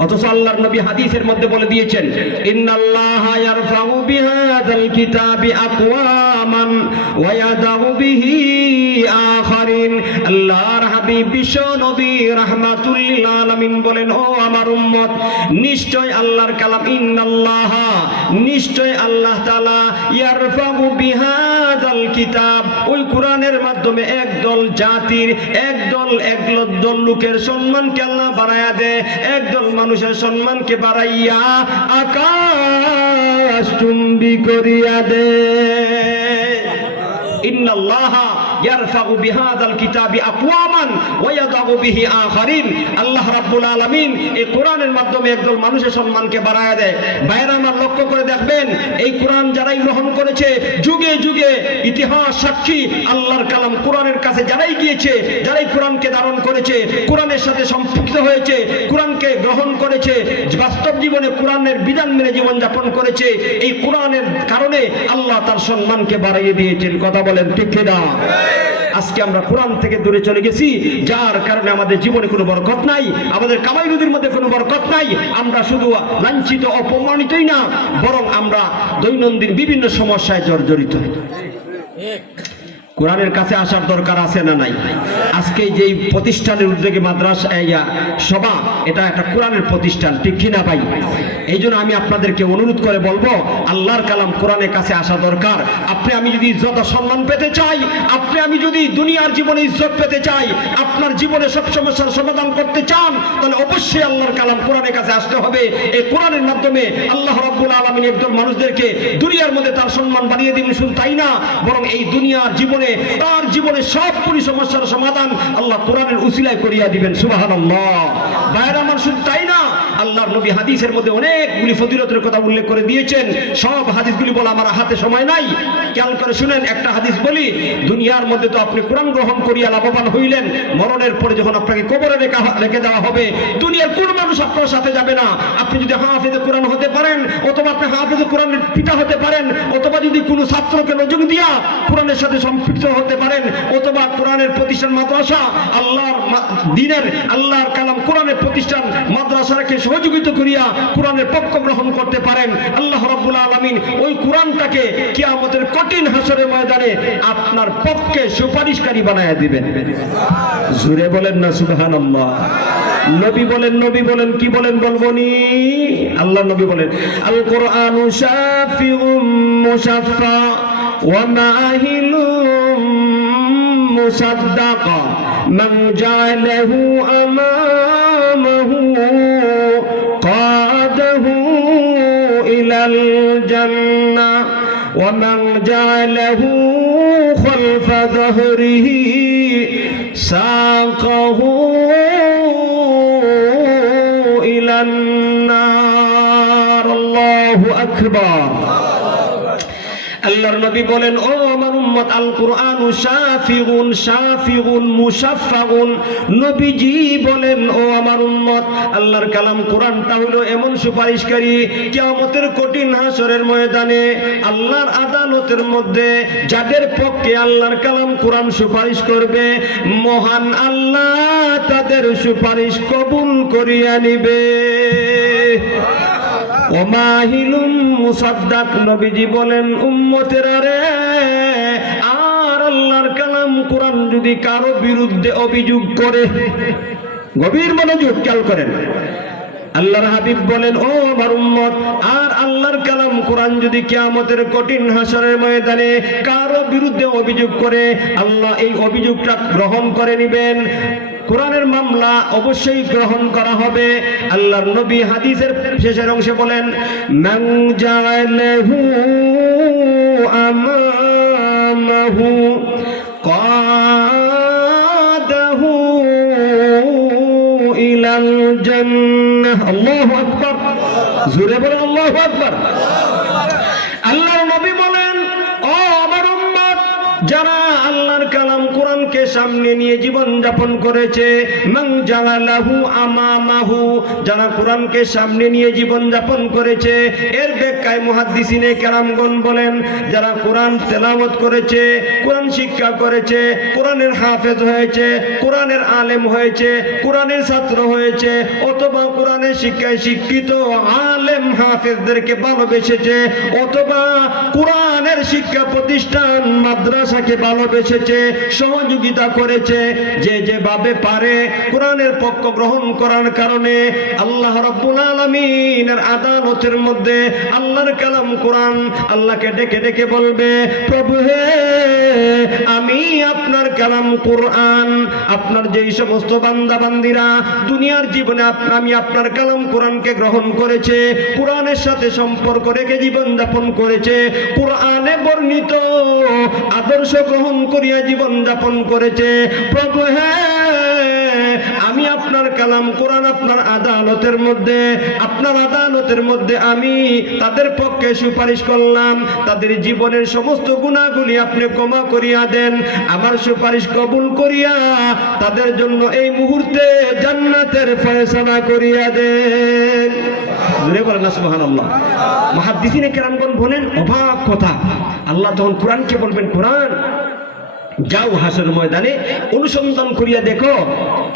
অথচ আল্লাহর নবী হাদিসের মধ্যে বলে দিয়েছেন ইন্নাল্লাহা ইয়ারফাউ বিহাযাল কিতাবি আকওয়ামান ওয়া ইয়াদাউ বিহি আখারিন আল্লাহর হাবিব বিশ্ব নবী রাহমাতুল লিল আলামিন বলেন ও আমার উম্মত নিশ্চয় আল্লাহর কালাম ইন্নাল্লাহা নিশ্চয় আল্লাহ তাআলা ইয়ারফাউ বিহাযাল কিতাব ওই কোরআনের মাধ্যমে একদল জাতির একদল লোকের সম্মানকে আল্লাহ বাড়ায়া দেয় একদল মানুষের সম্মানকে বাড়াইয়া আকাশ চুম্বি করিয়া দে ইন্নাল্লাহা ইয়ারফাউ বিহাযাল কিতাবি আকওয়ামান ওয়া ইয়াদাউ বিহি আখারিন আল্লাহ রাব্বুল আলামিন এই কোরআনের মাধ্যমে একদল মানুষের সম্মানকে বাড়ায়া দেয় ভাইরা আমার লক্ষ্য করে দেখবেন এই কোরআন যারাই গ্রহণ করেছে যুগে যুগে ইতিহাস সাক্ষী আল্লাহর কালাম কোরআনের কাছে যারাই গিয়েছে যারাই কোরআনকে ধারণ করেছে কোরআনের সাথে সম্পৃক্ত হয়েছে কোরআনকে গ্রহণ করেছে বাস্তব জীবনে কোরআনের বিধান মেনে জীবন যাপন করেছে এই কোরআনের কারণে আল্লাহ তার সম্মানকে বাড়িয়ে দিয়েছেন কথা বলেন ঠিক কিনা আজকে আমরা কোরআন থেকে দূরে চলে গেছি যার কারণে আমাদের জীবনে কোনো বরকত নাই আমাদের কামাই রুজির মধ্যে কোনো বরকত নাই আমরা শুধু লাঞ্ছিত অপমানিতই না বরং আমরা দৈনন্দিন বিভিন্ন সমস্যায় জর্জরিত কোরআনের কাছে আসার দরকার আছে না নাই আজকে যেই প্রতিষ্ঠানের উদ্যোগে মাদ্রাসা সভা এটা একটা কোরআনের প্রতিষ্ঠান ঠিক কিনা ভাই এই জন্য আমি আপনাদেরকে অনুরোধ করে বলবো আল্লাহর কালাম কোরআনের কাছে আসা দরকার আপনি আমি যদি ইজ্জত সম্মান পেতে চাই আপনি আমি যদি দুনিয়ার জীবনে ইজ্জত পেতে চাই আপনার জীবনে সব সমস্যার সমাধান করতে চান তাহলে অবশ্যই আল্লাহর কালাম কোরআনের কাছে আসতে হবে এই কোরআনের মাধ্যমে আল্লাহ রাব্বুল আলামিন একদল মানুষদেরকে দুনিয়ার মধ্যে তার সম্মান বাড়িয়ে দিবেন শুধু তাই না বরং এই দুনিয়ার জীবনে তার জীবনে সবগুলি সমস্যার সমাধান আল্লাহ কোরআনের উসিলায় করিয়া দিবেন সুবহানাল্লাহ ভাইরা আমার শুধু তাই না আল্লাহর নবী হাদিসের মধ্যে অনেকগুলি ফজিলতের কথা উল্লেখ করে দিয়েছেন। সব হাদিসগুলি বলা আমার হাতে সময় নাই, খেয়াল করে শুনেন। একটা হাদিস বলি, দুনিয়ার মধ্যে তো আপনি কোরআন গ্রহণ করিয়া লাভবান হইলেন, মরণের পরে যখন আপনাকে কবরে রেখে দেওয়া হবে, দুনিয়ার কোন মানুষ আপনার সাথে যাবে না। আপনি যদি হাফেজে কোরআন হতে পারেন, অথবা আপনি হাফেজে কোরআনের পিতা হতে পারেন, অথবা যদি কোনো ছাত্রকে নজর দিয়া কোরআনের সাথে সম্পৃক্ত হতে পারেন, অথবা কোরআনের প্রতিষ্ঠান মাদ্রাসা, আল্লাহর দ্বীনের আল্লাহর কালাম কোরআনের প্রতিষ্ঠান মাদ্রাসাকে সহযোগিতা করিয়া কোরআনের পক্ষ গ্রহণ করতে পারেন, আল্লাহ রাব্বুল আলামিন ওই কোরআনটাকে কিয়ামতের কঠিন হাসরের ময়দানে আপনার পক্ষে সুপারিশকারী বানায়া দিবেন। জোরে বলেন না সুবহানাল্লাহ। নবী বলেন কি বলেন বলবনি? আল্লাহ নবী বলেন, আল কোরআনু শাফিউম মুশাফফা ওয়া মাহিলুম মুসাদ্দাকা মান জা'ালাহু আমামাহু কাদাহু ইলাল জান্নাহ ওয়া মান জা'ালাহু খালফা যাহরিহি সাকাহু ইলান নার। আল্লাহু আকবার। আল্লাহর নবী বলেন, ও আমার উম্মত, আল কোরআনু শাফিউন মুশাফফাউন। নবীজি বলেন, ও আমার উম্মত, আল্লাহর কালাম কোরআনটা হলো এমন সুপারিশকারী, কিয়ামতের কঠিন হাসরের ময়দানে আল্লাহর আদালতের মধ্যে যাদের পক্ষে আল্লাহর কালাম কোরআন সুপারিশ করবে, মহান আল্লাহ তাদের সুপারিশ কবুল করিয়া নিবে। ওমাহিলুম মুসাদ্দাক। নবীজি বলেন, উম্মতেরা রে, আর আল্লাহর কালাম কোরআন যদি কারো বিরুদ্ধে অভিযোগ করে, গভীর মনোযোগ খেয়াল করেন, আল্লাহর হাবিব বলেন, ও আমার উম্মত, আর আল্লাহর কালাম কোরআন যদি কিয়ামতের কঠিন হাসরের ময়দানে কারো বিরুদ্ধে অভিযোগ করে, আল্লাহ এই অভিযোগটা গ্রহণ করে নেবেন। কোরআনের মামলা অবশ্যই গ্রহণ করা হবে। আল্লাহর নবী হাদিসের শেষের অংশে বলেন, মান জাআলাহু আমামাহু কাদাহু ইলাল জান্নাহ। আল্লাহু আকবার। জোরে বলেন আল্লাহু আকবার। আল্লাহর নবী বলেন, ও আমার উম্মত, যারা আল্লাহর কালাম কোরআনকে সামনে নিয়ে জীবন যাপন করেছে, মান জাআলাহু আমামাহু, যারা কোরআনকে সামনে নিয়ে জীবন যাপন করেছে, এর ব্যাখ্যায় মুহাদ্দিসিনে কেরামগণ বলেন, যারা কোরআন তেলাওয়াত করেছে, কোরআন শিক্ষা করেছে, কোরআনের হাফেজ হয়েছে, কোরআনের আলেম হয়েছে, কোরআনের ছাত্র হয়েছে, অথবা কোরআনের শিক্ষায় শিক্ষিত আলেম হাফেজদেরকে ভালোবেসেছে, অথবা কোরআনের শিক্ষা প্রতিষ্ঠান মাদ্রাসাকে ভালোবেসেছে, সহযোগিতা করেছে, যে যেভাবে পারে কোরআনের পক্ষ গ্রহণ করার কারণে আল্লাহ রাব্বুল আলামিনের আদালতের মধ্যে আল্লাহর কালাম কোরআন আল্লাহকে ডেকে ডেকে বলবে, প্রভু হে, আমি আপনার কালাম কোরআন, আপনার যেই সমস্ত বান্দা বান্দিরা দুনিয়ার জীবনে আমি আপনার কালাম কোরআনকে গ্রহণ করেছে, কোরআনের সাথে সম্পর্ক রেখে জীবন যাপন করেছে, কোরআনে বর্ণিত আদর্শ গ্রহণ করিয়া জীবন যাপন করেছে, প্রভু হ্যাঁ, আমি আপনার কালাম কোরআন আপনার আদালতের মধ্যে আমি তাদের পক্ষে সুপারিশ করলাম, তাদের জীবনের সমস্ত গুনাহগুলি আপনি ক্ষমা করিয়া দেন, আমার সুপারিশ কবুল করিয়া তাদের জন্য এই মুহূর্তে জান্নাতের ফয়সালা করিয়া দেন। জোরে বলেন না সুবহানাল্লাহ। মুহাদ্দিসিনে কেরামগণ বলেন, অবাক কথা, আল্লাহ তখন কোরআনকে বলবেন, কোরআন যাও হাসরের ময়দানে অনুসন্ধান করিয়া দেখো,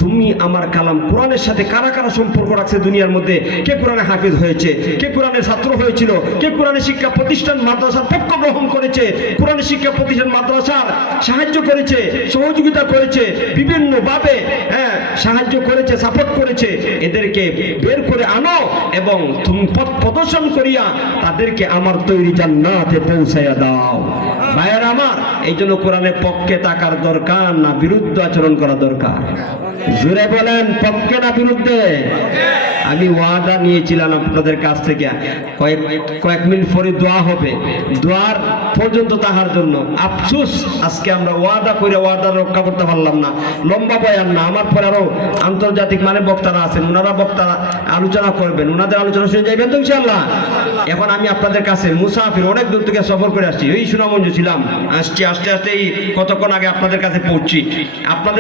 তুমি আমার কালাম কোরআনের সাথে কারা কারা সম্পর্ক রাখছে দুনিয়ার মধ্যে, কে কোরআনে হাফেজ হয়েছে, কে কোরআনের ছাত্র হয়েছিল, কে কোরআনের শিক্ষা প্রতিষ্ঠান মাদ্রাসার পক্ষ গ্রহণ করেছে, কোরআনের শিক্ষা প্রতিষ্ঠান মাদ্রাসার সাহায্য করেছে, সহযোগিতা করেছে, বিভিন্ন ভাবে সাহায্য করেছে, সাপোর্ট করেছে, এদেরকে বের করে আনো এবং তুমি পথ প্রদর্শন করিয়া তাদেরকে আমার তৈরি জান্নাতে পৌঁছাইয়া দাও। ভাইয়েরা আমার, এই জন্য কোরআনের পক্ষে পক্ষে থাকার দরকার না বিরুদ্ধে আচরণ করা দরকার? জোরে বলেন, পক্ষে না বিরুদ্ধে? আমি ওয়াদা নিয়েছিলাম আপনাদের কাছ থেকে কয়েক মিনিট পরে দোয়া হবে, দোয়ার পর্যন্ত তাহার জন্য আফসোস আজকে আমরা ওয়াদা করে ওয়াদা রক্ষা করতে পারলাম না। লম্বা বয়ান না, আমার পরে আরো আন্তর্জাতিক মানে বক্তারা আছেন, ওনারা বক্তারা আলোচনা করবেন, ওনাদের আলোচনা শুনে যাইবেন তো ইনশাআল্লাহ। এখন আমি আপনাদের কাছে মুসাফির, অনেক দূর থেকে সফর করে আসছি, এই সুনামগঞ্জ ছিলাম, আসছি আস্তে আস্তে এই কতক্ষণ আগে আপনাদের কাছে পৌঁছি। আপনাদের